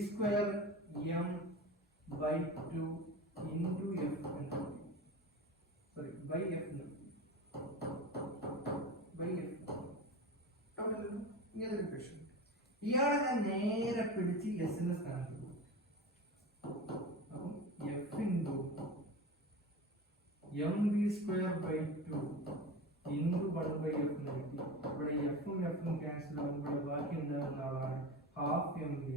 × f, sorry by f ഇങ്ങനൊരു ഇക്വേഷൻ. ഇയാളെ ഞാൻ നേരെ പിടിച്ച് എസിന്റെ സ്ഥാനത്ത് പോകും. അപ്പം f × mv²/2 × 1/f എന്ന് കിട്ടി. ഇവിടെ f ഉം f ഉം ക്യാൻസൽ ആകും. ഇവിടെ ബാക്കി ഉണ്ടാകുന്ന ആളാണ് 12mv².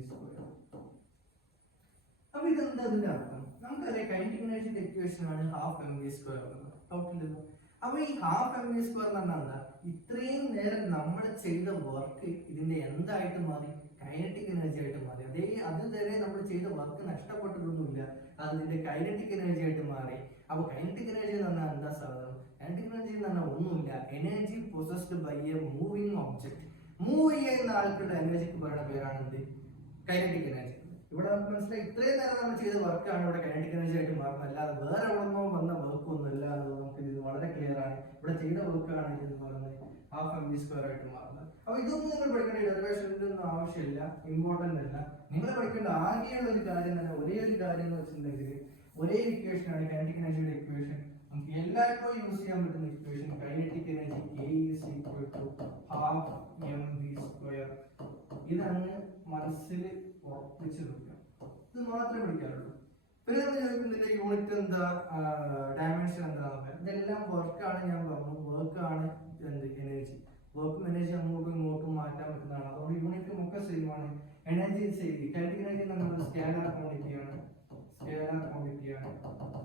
അപ്പൊ ഇതെന്താ ഇതിന്റെ അർത്ഥം? നമുക്കറിയാം കൈനറ്റിക് എനർജിയുടെ ഇക്വേഷൻ ആണ് 12mv². ഡൗട്ടില്ലല്ലോ. അപ്പൊ ഈ 12mv² എന്ന് പറഞ്ഞാൽ എന്താ? ഇത്രയും നേരം നമ്മൾ ചെയ്ത വർക്ക് ഇതിന്റെ എന്തായിട്ട് മാറി? കൈനറ്റിക് എനർജി ആയിട്ട് മാറി. അതുവരെ നമ്മൾ ചെയ്ത വർക്ക് നഷ്ടപ്പെട്ടിട്ടൊന്നുമില്ല, അതിന്റെ കൈനറ്റിക് എനർജി ആയിട്ട് മാറി. അപ്പൊ കൈനറ്റിക് എനർജി എന്ന് പറഞ്ഞാൽ എന്താ സാധനം? കൈനറ്റിക് എനർജി എന്ന് പറഞ്ഞാൽ ഒന്നുമില്ല, energy possessed by a moving object. Move ചെയ്യുന്ന ആൾക്കുള്ള എനർജിക്ക് പറയുന്ന പേരാണ് എന്ത്? Kinetic energy. ഇവിടെ നമുക്ക് മനസ്സിലായി ഇത്രയും നേരം നമ്മൾ ചെയ്ത വർക്കാണ് ഇവിടെ കൈനറ്റിക് എനർജി ആയിട്ട് മാറുന്നത്, അല്ലാതെ വേറെ എവിടെന്നോ വന്ന വർക്കൊന്നും അല്ല എന്നത് നമുക്ക് ഇത് വളരെ ക്ലിയർ ആണ്. ഇവിടെ ചെയ്ത വർക്കാണ് ഇത് പറയുന്നത് 12mv² ആയിട്ട് മാറുന്നത്. അപ്പൊ ഇതൊന്നും നിങ്ങൾ പഠിക്കേണ്ട, ഡെറിവേഷൻ്റെ ഒന്നും ആവശ്യമില്ല, ഇമ്പോർട്ടന്റ് അല്ല. നിങ്ങൾ പഠിക്കേണ്ട ആകെയുള്ള ഒരു കാര്യം തന്നെ, ഒരേ ഒരു കാര്യം എന്ന് വെച്ചിട്ടുണ്ടെങ്കിൽ ഒരേ ഇക്വേഷൻ ആണ് കൈനറ്റിക് എനർജിയുടെ ഇക്വേഷൻ. നമുക്ക് എല്ലായ്പ്പോഴും യൂസ് ചെയ്യാൻ പറ്റുന്ന equation kinetic energy K = 12mv². ഇതാണ് മനസ്സിൽ ഉറപ്പിച്ച് വെക്കുക. ഇത് മാത്രമേ പഠിക്കാറുള്ളൂ. പിന്നെ നമ്മൾ ചോദിക്കുന്നതിന്റെ യൂണിറ്റ് എന്താ, ഡയമെൻഷൻ എന്താണെന്നൊക്കെ, ഇതെല്ലാം വർക്കാണ്. ഞാൻ പറഞ്ഞു വർക്കാണ് എന്ത്? എനർജി. വർക്കും എനർജി അങ്ങോട്ടും ഇങ്ങോട്ടും മാറ്റാൻ പറ്റുന്നതാണ്. അതുകൊണ്ട് യൂണിറ്റും ഒക്കെ സെയിം ആണ്. എനർജി കൈനറ്റിക് എനർജി നമ്മൾ സ്കേലാർ ക്വാണ്ടിറ്റിയാണ്.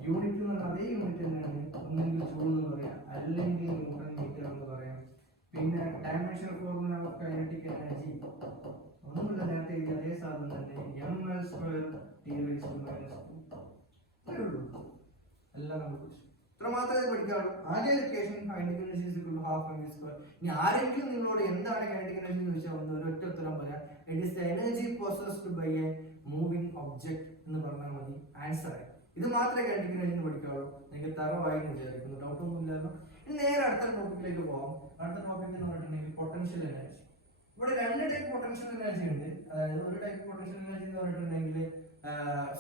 യൂണിറ്റ് എന്ന് പറഞ്ഞാൽ അതേ യൂണിറ്റ് തന്നെയാണ്. ഒന്നെങ്കിൽ ജൂൾ എന്ന് പറയാം, അല്ലെങ്കിൽ ന്യൂട്ടൺ മീറ്റർ എന്ന് പറയാം. പിന്നെ dimension formula of kinetic energy ഒന്നുമില്ല, നേരത്തെ അതേ സാധനം തന്നെ, ml²T⁻². എല്ലാം നമുക്ക് ഇത്ര മാത്രമേ പഠിക്കാറുള്ളൂ. ആദ്യ ഇക്വേഷൻ കൈനറ്റിക് എനർജി = 12mv². ഇനി ആരെങ്കിലും നിങ്ങളോട് എന്താണ് കൈനറ്റിക് എനർജി എന്ന് ചോദിച്ചാൽ ഒരൊറ്റ ഉത്തരം പറയാം, it is the energy possessed by a moving object എന്ന് പറഞ്ഞാൽ മതി, ആൻസർ ആയി. ഇത് മാത്രമേ കൈനറ്റിക് എനർജി പഠിക്കാറുള്ളൂ. നിങ്ങൾക്ക് തറവായി എന്ന് വിചാരിക്കുന്നു, ഡൗട്ടൊന്നും ഇല്ലല്ലോ. ഇനി നേരെ അടുത്ത ടോപ്പിക്കിലേക്ക് പോകാം. അടുത്ത ടോപ്പിക് എന്ന് പറഞ്ഞിട്ടുണ്ടെങ്കിൽ പൊട്ടൻഷ്യൽ എനർജി. ഇവിടെ രണ്ട് ടൈപ്പ് പൊട്ടൻഷ്യൽ എനർജി ഉണ്ട്. അതായത് ഒരു ടൈപ്പ് പൊട്ടൻഷ്യൽ എനർജി എന്ന് പറഞ്ഞിട്ടുണ്ടെങ്കിൽ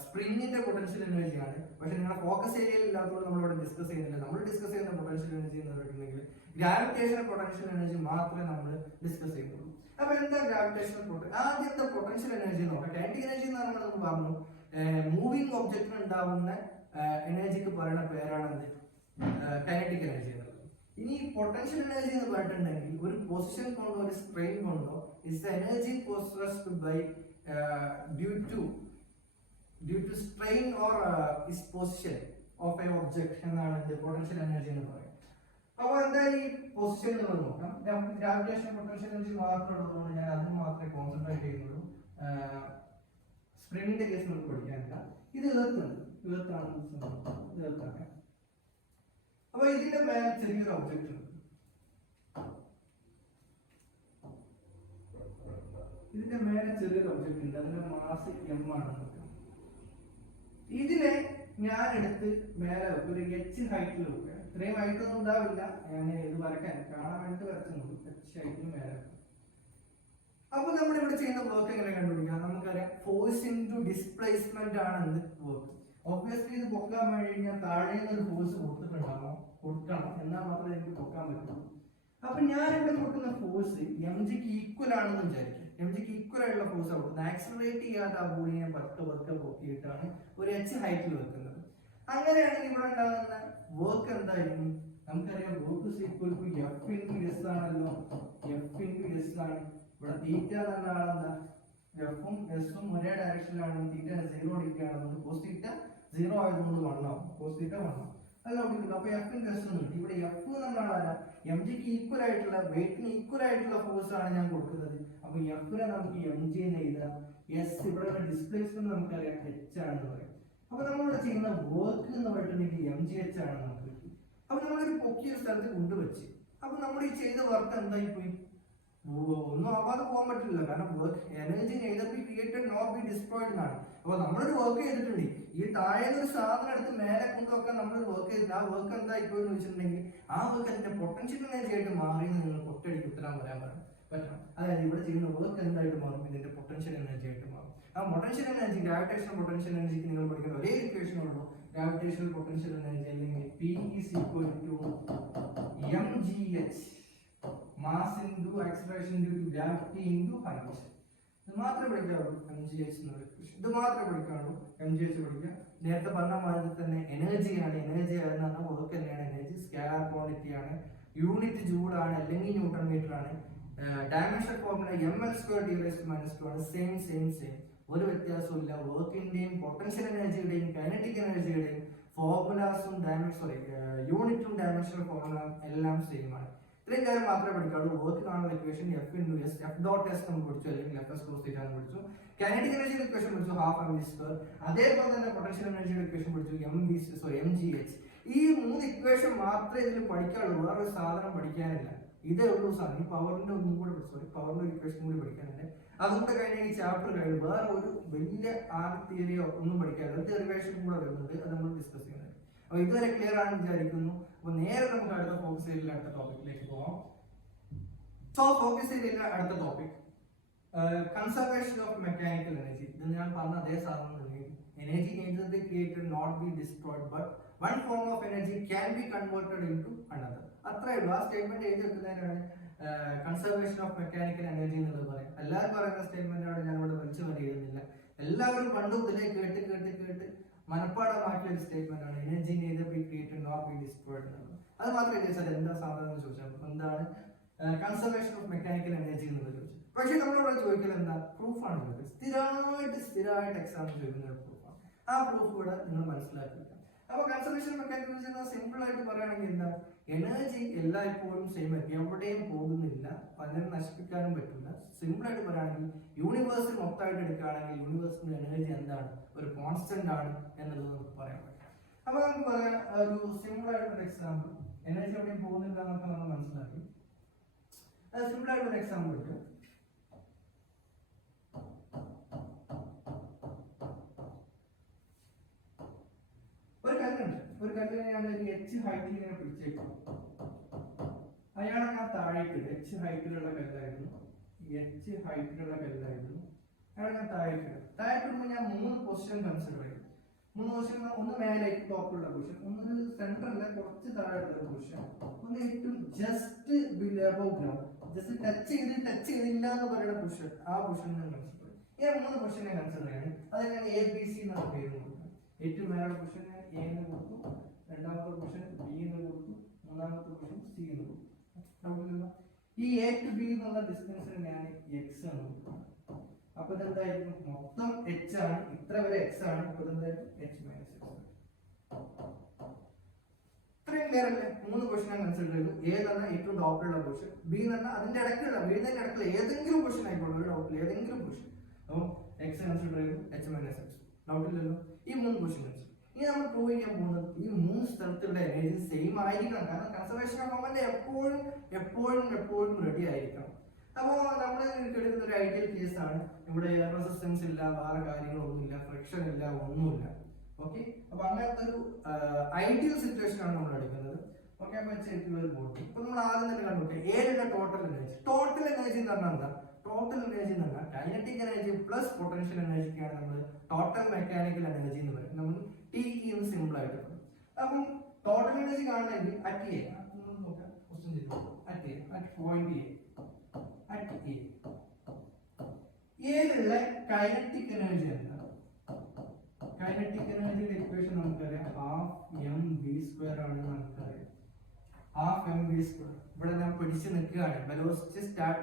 സ്പ്രിങ്ങിന്റെ പൊട്ടൻഷ്യൽ എനർജി ആണ്. പക്ഷെ നിങ്ങളുടെ ഫോക്കസ് ഏരിയയിൽ ഇല്ലാത്തതുകൊണ്ട് നമ്മളിവിടെ ഡിസ്കസ് ചെയ്യുന്നില്ല. നമ്മൾ ഡിസ്കസ് ചെയ്യുന്ന പൊട്ടൻഷ്യൽ എനർജി എന്ന് പറഞ്ഞിട്ടുണ്ടെങ്കിൽ ഗ്രാവിറ്റേഷണൽ പൊട്ടൻഷ്യൽ എനർജി മാത്രമേ നമ്മൾ ഡിസ്കസ് ചെയ്യുന്നുള്ളൂ. അപ്പൊ എന്താ ഗ്രാവിറ്റേഷണൽ ആദ്യത്തെ പൊട്ടൻഷ്യൽ എനർജി നോക്കാം. കൈനറ്റിക് എനർജി എന്ന് പറഞ്ഞാൽ നമ്മൾ പറഞ്ഞു മൂവിംഗ് ഒബ്ജക്റ്റിന് ഉണ്ടാവുന്ന എനർജിക്ക് പറയുന്ന പേരാണ് കൈനറ്റിക് എനർജി എന്നുള്ളത്. ഇനി പൊട്ടൻഷ്യൽ എനർജി എന്ന് പറഞ്ഞിട്ടുണ്ടെങ്കിൽ ഒരു പൊസിഷൻ കൊണ്ടോ ഒരു സ്ട്രെയിൻ കൊണ്ടോ is the energy possessed by due to strain or is position of a object എന്നാണ് പൊട്ടൻഷ്യൽ എനർജി എന്ന് പറയുന്നത്. അപ്പോൾ എന്താ ഈ പൊസിഷൻ എന്നുള്ളത് നോക്കാം. ഗ്രാവിറ്റേഷൻ പൊട്ടൻഷ്യൽ എനർജി മാത്രം ഉള്ളതുകൊണ്ട് ഞാൻ അതിന് മാത്രമേ കോൺസെൻട്രേറ്റ് ചെയ്യുന്നുള്ളൂ. സ്പ്രിങ്ങിന്റെ കേസ് നമുക്ക് പഠിക്കാനില്ല. ഇത് ഏർത്താണ്. അപ്പൊ ഇതിന്റെ മേലെ ചെറിയൊരു ഒബ്ജക്റ്റ് ഉണ്ട്. അതിന്റെ മാസ് m ആണ്. ഇതിനെ ഞാൻ എടുത്ത് മേലെ വെക്കും, ഒരു h ഹൈറ്റിൽ വെക്കുക. ഇത്രയും ഹൈറ്റ് ഒന്നും ഉണ്ടാവില്ല, ഞാൻ ഇത് വരക്കാൻ കാണാൻ വേണ്ടി വരച്ചുള്ളൂ. h ഹൈറ്റിൽ മേലെ വെക്കും. അപ്പൊ നമ്മൾ ഇവിടെ ചെയ്യുന്ന വർക്ക് എങ്ങനെ കണ്ടുപിടിക്കാം? നമുക്കറിയാം ഫോഴ്സ് ഇൻടു ഡിസ്പ്ലേസ്മെന്റ് ആണ് എന്ത് വർക്ക്. ഒബ്വിയസ്ലി ഇത് പൊക്കാൻ വേണ്ടി ഞാൻ താഴെ ഒരു ഫോഴ്സ് കൊടുക്കണം, എന്നാൽ മാത്രമേ എനിക്ക് പൊക്കാൻ പറ്റുള്ളൂ. അപ്പൊ ഞാൻ ഇവിടെ കൊടുക്കുന്ന ഫോഴ്സ് mg ക്ക് ഈക്വൽ ആണെന്ന് വിചാരിക്കും. mg ക്ക് ഈക്വൽ ആയിട്ടുള്ള ഫോഴ്സ് കൊടുക്കുന്നത്. ആക്സിലറേറ്റ് ചെയ്യാത്ത ആ ബോഡിയെ പതുക്കെ പൊക്കിയിട്ടാണ് ഒരു h ഹൈറ്റിൽ വെക്കുന്നത്. അങ്ങനെയാണെങ്കിൽ ഇവിടെ ഉണ്ടാകുന്ന വർക്ക് എന്തായിരിക്കും? നമുക്കറിയാം work is equal to F into S ആണല്ലോ. F ഇൻടു S ആണ്. ഇവിടെ തീറ്റ എന്ന ആളെന്താ? എഫും എസും ഒരേ ഡയറക്ഷനിലാണ്. തീറ്റ 0 ഡിഗ്രി ആണെന്നുണ്ട്. കോസ് തീറ്റ 0 ആയതുകൊണ്ട് 1 ആവും. കോസ് തീറ്റ 1 ആവും. അല്ല ഓടിക്കുന്നു. അപ്പൊ F ഇൻടു S ഉണ്ട്. ഇവിടെ F എന്നുള്ള ആളല്ല, mg ക്ക് ഈക്വൽ ആയിട്ടുള്ള വെയിറ്റിന് ഈക്വൽ ആയിട്ടുള്ള ഫോഴ്സ് ആണ് ഞാൻ കൊടുക്കുന്നത്. അപ്പൊ F നെ നമുക്ക് mg എന്ന് എഴുതാം. S ഇവിടെ ഡിസ്പ്ലേസ്മെന്റ് നമുക്കറിയാം h ആണെന്ന് പറയാം. അപ്പൊ നമ്മളിവിടെ ചെയ്യുന്ന വർക്ക് എന്ന് പറഞ്ഞിട്ടുണ്ടെങ്കിൽ mgh ആണ് നമുക്ക് കിട്ടി. അപ്പൊ നമ്മളൊരു പൊക്കിയ സ്ഥലത്ത് കൊണ്ടുവച്ച് അപ്പൊ നമ്മൾ ഈ ചെയ്ത വർക്ക് എന്തായി പോയി? ഒന്നും ആവാതെ പോകാൻ പറ്റില്ല. കാരണം work energy neither be created nor B destroyed എന്നാണ്. അപ്പൊ നമ്മളൊരു വർക്ക് ചെയ്തിട്ടുണ്ട്. ഈ താഴെ ഒരു സാധനം എടുത്ത് മേലെ കൊണ്ടുവെക്കാൻ നമ്മളൊരു വർക്ക് ചെയ്തിട്ട് ആ വർക്ക് എന്തായി പോയി എന്ന് വെച്ചിട്ടുണ്ടെങ്കിൽ ആ വർക്ക് അതിന്റെ പൊട്ടൻഷ്യൽ എനർജി ആയിട്ട് മാറി നിങ്ങൾ ഒറ്റയടിക്ക് ഉത്തരം പറയാൻ പറ്റണം. അതായത് ഇവിടെ ചെയ്യുന്ന വർക്ക് എന്തായിട്ട് മാറും? ഇതിന്റെ പൊട്ടൻഷ്യൽ എനർജി ആയിട്ട് മാറും. ആ പൊട്ടൻഷ്യൽ എനർജി, ഗ്രാവിറ്റേഷണൽ പൊട്ടൻഷ്യൽ എനർജിക്ക് നിങ്ങൾ പഠിക്കുന്ന ഒരേ ഇക്വേഷൻ ഉള്ളൂ. ഗ്രാവിറ്റേഷണൽ പൊട്ടൻഷ്യൽ എനർജി അല്ലെങ്കിൽ P is equal to mgh mass into acceleration due to gravity into height. ഇത് മാത്രമേ പഠിക്കാറുള്ളൂ mgh എന്നുള്ള ഇക്വേഷൻ. ഇത് മാത്രമേ പഠിക്കാറുള്ളൂ. mgh പഠിക്കുക. നേരത്തെ പറഞ്ഞ മാതിരി തന്നെ എനർജിയാണ്. എനർജി ആയിരുന്ന വർക്ക് തന്നെയാണ് എനർജി. സ്കേലാർ ക്വാണ്ടിറ്റി ആണ്. യൂണിറ്റ് ജൂൾ ആണ് അല്ലെങ്കിൽ ന്യൂട്ടൺ മീറ്റർ ആണ്. ഡയമെൻഷൻ ഫോർമുല ml²d⁻² ആണ്. സെയിം ഒരു വ്യത്യാസമില്ല. വർക്കിന്റെയും പൊട്ടൻഷ്യൽ എനർജിയുടെയും കൈനറ്റിക് എനർജിയുടെയും ഫോർമുലാസും യൂണിറ്റും ഡയമെൻഷണൽ ഫോർമുല എല്ലാം സെയിം ആണ്. ഇത്രയും കാര്യം മാത്രമേ പഠിക്കാവുള്ളൂ. വർക്ക് കാണുന്ന ഇക്വേഷൻ F*S നമ്മൾ പഠിച്ചു, അല്ലെങ്കിൽ Fs cos θ എന്ന് പഠിച്ചു. കൈനറ്റിക് എനർജിയുടെ ഇക്വേഷൻ പഠിച്ചു, ½ mv². അതേപോലെ തന്നെ പൊട്ടൻഷ്യൽ എനർജിയുടെ ഇക്വേഷൻ പഠിച്ചു, mgh. ഈ 3 ഇക്വേഷൻ മാത്രമേ ഇതിൽ പഠിക്കാനുള്ളൂ. വേറൊരു സാധനം പഠിക്കാനില്ല. ഇതേ ഉള്ളൂ സാധനം. ഈ പവറിന്റെ ഒന്നും കൂടെ പവറിന്റെ ഇക്വേഷൻ കൂടി പഠിക്കാനുണ്ട്. അതുകൂടെ കഴിഞ്ഞാൽ ഈ ചാപ്റ്റർ കഴിഞ്ഞു വേറെ ഒരു വലിയ തിയറിയോ ഒന്നും പഠിക്കാനില്ല. ഡെറിവേഷൻ കൂടെ വരുന്നുണ്ട്, അത് നമ്മൾ ഡിസ്കസ് ചെയ്യുന്നത്. അപ്പൊ ഇതുവരെ ക്ലിയർ ആണെന്ന് വിചാരിക്കുന്നു. അപ്പൊ നേരെ നമുക്ക് അടുത്ത ഫോക്കസ് ഏരിയയിലെ അടുത്ത ടോപ്പിക്കിലേക്ക് പോകാം. സോ ഫോക്കസ് ഏരിയയിലെ അടുത്ത topic conservation of mechanical energy. ഇത് ഞാൻ പറഞ്ഞ അതേ സാധനം തന്നെ. Energy neither created not be destroyed, but one form of energy can be converted into another. അത്രേ ഉള്ളൂ. ആ സ്റ്റേറ്റ്മെന്റ് എഴുതി വെക്കുന്നതിനാണ് കൺസർവേഷൻ ഓഫ് മെക്കാനിക്കൽ എനർജി എന്നുള്ളത് പറയാം. എല്ലാവരും പറയുന്ന സ്റ്റേറ്റ്മെന്റാണ്, ഞാൻ ഇവിടെ വലിച്ചു പറയുന്നില്ല. എല്ലാവരും പണ്ട് മുതലേ കേട്ട് മനപ്പാടമാക്കിയ ഒരു സ്റ്റേറ്റ്മെന്റ് ആണ് energy neither be created nor be destroyed എന്നുള്ളത്. അത് മാത്രമേ ചോദിച്ചാൽ എന്താ സാധനം എന്ന് ചോദിച്ചാൽ എന്താണ് കൺസർവേഷൻ ഓഫ് മെക്കാനിക്കൽ എനർജി എന്നുള്ളത് ചോദിച്ചു. പക്ഷെ നമ്മളോട് ചോദിക്കൽ എന്താ പ്രൂഫാണ് ചോദിക്കുന്നത്. സ്ഥിരമായിട്ട് എക്സാം ചോദിക്കുന്ന ഒരു പ്രൂഫാണ്. ആ പ്രൂഫ് കൂടെ നിങ്ങൾ മനസ്സിലാക്കുക. അപ്പൊ conservation of mechanical energy simple ആയിട്ട് പറയുകയാണെങ്കിൽ എന്താ, എനർജി എല്ലായ്പ്പോഴും സെയിം ആയിരിക്കും, എവിടെയും പോകുന്നില്ല, പലരും നശിപ്പിക്കാനും പറ്റില്ല. സിമ്പിൾ ആയിട്ട് പറയുകയാണെങ്കിൽ യൂണിവേഴ്സിൽ മൊത്തമായിട്ട് എടുക്കുകയാണെങ്കിൽ യൂണിവേഴ്സിന്റെ എനർജി എന്താണ്, ഒരു കോൺസ്റ്റന്റ് ആണ് എന്നത് നമുക്ക് പറയാൻ പറ്റും. അപ്പൊ നമുക്ക് പറയാം ഒരു സിമ്പിൾ ആയിട്ടൊരു എക്സാമ്പിൾ. എനർജി എവിടെയും പോകുന്നില്ല എന്നൊക്കെ നമ്മൾ മനസ്സിലാക്കി. അത് സിമ്പിൾ ആയിട്ടൊരു എക്സാമ്പിൾ കിട്ടും. ഒരു കല്ലിനെ ഞാൻ ഒരു h ഹൈറ്റിൽ ഇങ്ങനെ പിടിച്ചേക്കും. അയാളെ ഞാൻ താഴേക്ക് h ഹൈറ്റിലുള്ള കല്ലായിരുന്നു. അയാളെ ഞാൻ താഴേക്കിടുമ്പോൾ ഞാൻ 3 പൊസിഷൻ കൺസിഡർ ചെയ്യും. 3 പൊസിഷൻ, ഒന്ന് മേലേക്ക് ടോപ്പുള്ള പൊസിഷൻ, ഒന്ന് സെന്ററിലെ കുറച്ച് താഴെയുള്ള പൊസിഷൻ, ഒന്ന് ഏറ്റവും just below ground, just touch ചെയ്തില്ല എന്ന് പറയുന്ന പൊസിഷൻ. ആ പൊസിഷൻ ഞാൻ കൺസിഡർ ചെയ്യും. ഈ 3 പൊസിഷനെ കൺസിഡർ ചെയ്യണം. അത് ഞാൻ ABC എന്നാണ് പേര് കൊടുക്കുന്നത്. ഏറ്റവും മേലുള്ള പൊസിഷൻ A എന്ന് കൊടുത്തു, രണ്ടാമത്തെ പൊസിഷൻ B എന്ന് കൊടുത്തു, മൂന്നാമത്തെ പൊസിഷൻ C എന്ന് കൊടുത്തു. ഈ A to B എന്നുള്ള ഡിസ്റ്റൻസിന് ഞാൻ x എന്ന് കൊടുക്കും. അപ്പൊ ഇതെന്തായിരിക്കും, മൊത്തം h ആണ്, ഇത്ര വരെ x ആണ്. അപ്പൊ ഇതെന്തായിരിക്കും h - x. ഇത്രയും ക്ലിയർ അല്ലേ? 3 പൊസിഷൻ കൺസിഡർ ചെയ്തു. A എന്ന് പറഞ്ഞാൽ ഏറ്റവും ടോപ്പിലുള്ള പൊസിഷൻ, B എന്ന് പറഞ്ഞാൽ അതിന്റെ ഇടയ്ക്കുള്ള ഏതെങ്കിലും പൊസിഷൻ ആയിക്കോട്ടെ, ഒരു ഡൗട്ടിൽ ഏതെങ്കിലും പൊസിഷൻ. അപ്പം x കൺസിഡർ ചെയ്തു, h - x. ഡൗട്ടില്ലല്ലോ? ഈ 3 പൊസിഷൻ. ഇനി നമ്മൾ പ്രൂവ് ചെയ്യാൻ പോകുന്നത് ഈ 3 സ്ഥലത്തുള്ള എനർജി സെയിം ആയിരിക്കണം. കാരണം കൺസർവേഷൻ ഓഫ് മൊമെന്റ് എപ്പോഴും റെഡി ആയിരിക്കണം. അപ്പോൾ നമ്മൾ എടുക്കുന്ന ഒരു ഐഡിയൽ കേസാണ്. ഇവിടെ എയർ റെസിസ്റ്റൻസ് ഇല്ല, വേറെ കാര്യങ്ങളൊന്നുമില്ല, ഫ്രിക്ഷൻ ഇല്ല, ഒന്നുമില്ല. ഓക്കെ, അപ്പൊ അങ്ങനത്തെ ഒരു ഐഡിയൽ സിറ്റുവേഷൻ ആണ് നമ്മൾ എടുക്കുന്നത്. ഓക്കെ, അപ്പൊ ഒരു ബോഡി. ഇപ്പൊ നമ്മൾ ആദ്യം തന്നെ കണ്ടു ഏതിന്റെ ടോട്ടൽ എനർജി എന്ന് പറഞ്ഞാൽ എന്താ? ടോട്ടൽ എനർജി എന്ന് പറഞ്ഞാൽ കൈനറ്റിക് എനർജി പ്ലസ് പൊട്ടൻഷ്യൽ എനർജിക്കാണ് നമ്മൾ ടോട്ടൽ മെക്കാനിക്കൽ എനർജി എന്ന് പറയുന്നത്. നമ്മൾ TE എന്ന് സിമ്പിൾ ആയിട്ട് പറയും. അപ്പം ടോട്ടൽ എനർജി കാണണമെങ്കിൽ അറ്റ് ഏതിലുള്ള കൈനറ്റിക് എനർജി എന്താണ്? കൈനറ്റിക് എനർജിയുടെ ഇക്വേഷൻ നമുക്കറിയാം, ½ mv² ആണെന്ന് നമുക്കറിയാം. ½ mv². ഇവിടെ ഞാൻ പിടിച്ചു നിൽക്കുകയാണ്.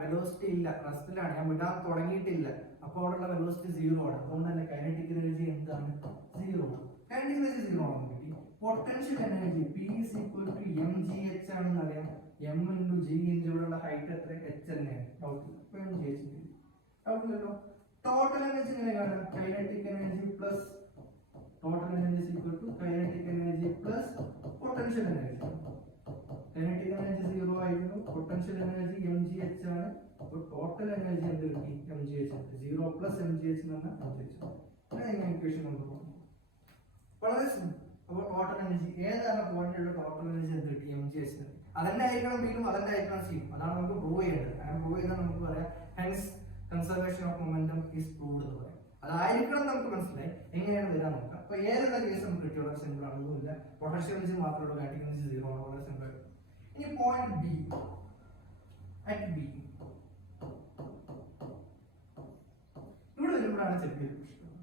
വെലോസിറ്റി ഇല്ല, റെസ്റ്റിലാണ്, ഞാൻ വിടാൻ തുടങ്ങിയിട്ടില്ല. അപ്പോൾ അവിടെയുള്ള വെലോസിറ്റി 0 ആണ്. അതുകൊണ്ട് തന്നെ കൈനറ്റിക് എനർജി എന്താണ്? 0 ആണ്. കൈനറ്റിക് എനർജി 0 ആണെന്ന് കിട്ടി. പൊട്ടൻഷ്യൽ എനർജി P = mgh ആണെന്ന് അറിയാം. m × g × ഇവിടെയുള്ള ഹൈറ്റ് എത്ര? h തന്നെയാണ്. ഡൗട്ടില്ലല്ലോ? ടോട്ടൽ എനർജി എങ്ങനെ കാണാം? Kinetic energy plus total energy kinetic energy plus potential energy. Kinetic energy 0 ആയിരുന്നു, പൊട്ടൻഷ്യൽ എനർജി mgh ആണ്. അപ്പോൾ ടോട്ടൽ എനർജി എന്ത് കിട്ടി? mgh. 0 + mgh എന്ന് പറഞ്ഞാൽ mgh. അങ്ങനെ ഇക്വേഷൻ കൊണ്ടുപോകും. വളരെ സിമ്പിൾ. അപ്പോൾ ടോട്ടൽ എനർജി ഏതാണ് പോയിന്റിലുള്ള ടോട്ടൽ എനർജി എന്ത് കിട്ടി? mgh. അതന്നെ ആയിരിക്കണം ബിയും, അതന്നെ ആയിരിക്കണം സിയും. അതാണ് നമുക്ക് പ്രൂവ് ചെയ്യേണ്ടത്. അങ്ങനെ പ്രൂവ് ചെയ്താൽ നമുക്ക് പറയാം hence conservation of momentum is proved എന്ന് പറയാം. അതായിരിക്കണം നമുക്ക് മനസ്സിലായി. എങ്ങനെയാണ് വരാൻ നോക്കാം. അപ്പൊ ഏതൊക്കെ കേസ് നമുക്ക് കിട്ടി? വളരെ സിമ്പിൾ ആണ്, ഒന്നുമില്ല. പൊട്ടൻഷ്യൽ എനർജി മാത്രമുള്ള കൈനറ്റിക് എനർജി 0 ആണ്. വളരെ സിമ്പിൾ. ഇനി പോയിന്റ് B. അറ്റ് B ഇവിടെ വരുമ്പോഴാണ് ചെക്ക് ചെയ്ത് പ്രശ്നം.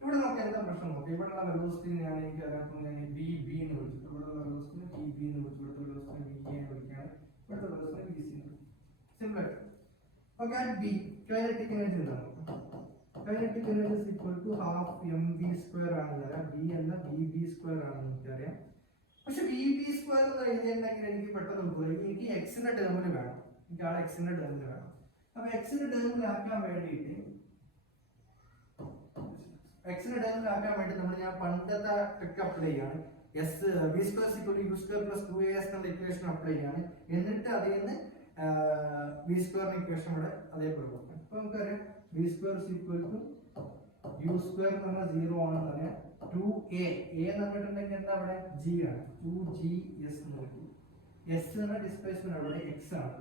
ഇവിടെ നമുക്ക് എന്താ പ്രശ്നം നോക്കാം. ഇവിടെയുള്ള വെലോസിറ്റി ഞാൻ എനിക്ക് അറിയാം, ഞാൻ B എന്ന് വിളിച്ചു. ഇവിടെയുള്ള വെലോസിറ്റി B എന്ന് വിളിച്ചു. ഇവിടുത്തെ വെലോസിറ്റി VA എന്ന് വിളിക്കുകയാണ്. ഇവിടുത്തെ വെലോസിറ്റി VC എന്ന് വിളിച്ചു. സിമ്പിൾ ആയിട്ട് Okay, at B, kinetic energy എന്താണ്? Kinetic energy is equal to half mv square ആണെന്നറിയാം. B എന്ന vb square ആണെന്ന് എനിക്കറിയാം. പക്ഷെ vb square എന്ന് എഴുതിയിട്ടുണ്ടെങ്കിൽ എനിക്ക് പെട്ടെന്ന് നോക്കുക, എനിക്ക് എക്സിന്റെ ടേമിൽ വേണം, എനിക്ക് ആളെ എക്സിന്റെ ടേമിൽ വേണം. അപ്പൊ എക്സിന്റെ ടേമിൽ ആക്കാൻ വേണ്ടിയിട്ട് നമ്മൾ ഞാൻ പണ്ടത്തെ ട്രിക്ക് അപ്ലൈ ചെയ്യാണ്. എസ് V square equal to U square plus 2as എന്ന ഇക്വേഷൻ അപ്ലൈ ചെയ്യാണ്. എന്നിട്ട് അതിൽ നിന്ന് വി സ്ക്വയറിന്റെ ഇക്വേഷൻ ഇവിടെ അതേപോലെ കൊടുക്കും. അപ്പൊ നമുക്കറിയാം V square equal to U square എന്ന് പറഞ്ഞാൽ 0 ആണെന്ന് പറയാം. 2a എന്ന് പറഞ്ഞിട്ടുണ്ടെങ്കിൽ എന്താ അവിടെ g ആണ്. 2gs എന്ന് കിട്ടും. s എന്ന ഡിസ്പ്ലേസ്മെന്റ് അവിടെ x ആണ്.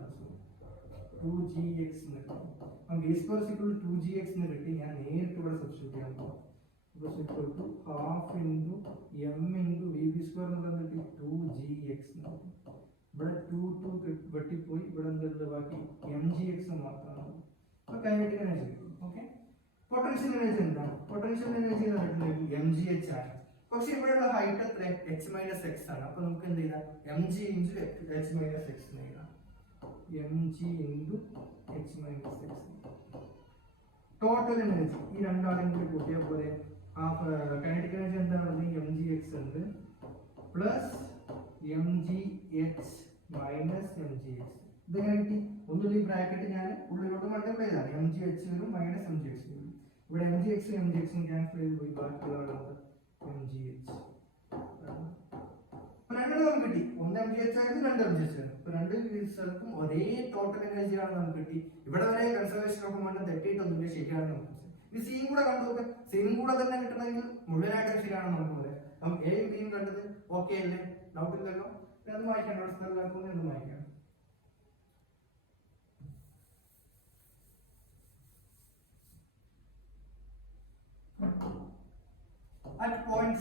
2gx എന്ന് കിട്ടും. അപ്പം V square equal to 2gx എന്ന് കിട്ടി. ഞാൻ നേരിട്ട് ഇവിടെ സബ്സ്റ്റിറ്റ്യൂട്ട് ചെയ്യാൻ പോകും. is equal to half into m into vb square എന്നുള്ളത് 2gx എന്നാണ്. ഇവിടെ 2 വെട്ടിപ്പോയി, ഇവിടെ എന്തുള്ളത് ബാക്കി mgx മാത്രമാണ്. അപ്പോൾ kinetic energy. Okay, potential energy എന്താണ്? പൊട്ടൻഷ്യൽ എനർജി എന്ന് പറഞ്ഞിട്ടുണ്ടെങ്കിൽ mgh ആണ്. പക്ഷെ ഇവിടെയുള്ള ഹൈറ്റ് എത്ര? h മൈനസ് x ആണ്. അപ്പോൾ നമുക്ക് എന്ത് ചെയ്യാം? mg into h minus x എന്ന് എഴുതാം. mg into h minus x. Total energy ഈ രണ്ടാളും കൂടി കൂട്ടിയാൽ പോലെ kinetic energy എന്താണെന്ന് mgx ഉണ്ട് പ്ലസ് mgh മൈനസ് mgx. ഇതെങ്ങനെ കിട്ടി? ഒന്നുകൂടി ഈ ബ്രാക്കറ്റ് ഞാൻ ഉള്ളിലോട്ട് മൾട്ടിപ്ലൈ ചെയ്താണ്. mgh വരും മൈനസ് mgx വരും. ഇവിടെ mgx mgx ക്യാൻസൽ ചെയ്ത് പോയി, ബാക്കിയുള്ള mgh. രണ്ടും നമുക്ക് കിട്ടി. ഒന്ന് mgh ആയിരുന്നു, രണ്ട് mgh ആയിരുന്നു. ഇപ്പൊ രണ്ട് സ്ഥലത്തും ഒരേ ടോട്ടൽ എനർജിയാണ് നമുക്ക് കിട്ടി. ഇവിടെ വരെ കൺസർവേഷൻ ഓഫ് മൊമെന്റം തെറ്റിയിട്ടൊന്നുമില്ല, ശരിയാണ് നമുക്ക്. ഈ സീൻ കൂടെ കണ്ടു നോക്ക്. സീൻ കൂടെ തന്നെ കിട്ടണമെങ്കിൽ മുഴുവനായിട്ട് ശരിയാണെന്ന് നമുക്ക് പറയാം. അപ്പം എയും ബിയും കണ്ടത് ഓക്കെ അല്ലേ? ഡൗട്ട് ഇല്ലല്ലോ. അത് വായിക്കണം, എല്ലാവർക്കും ഒന്ന് വായിക്കാം. At point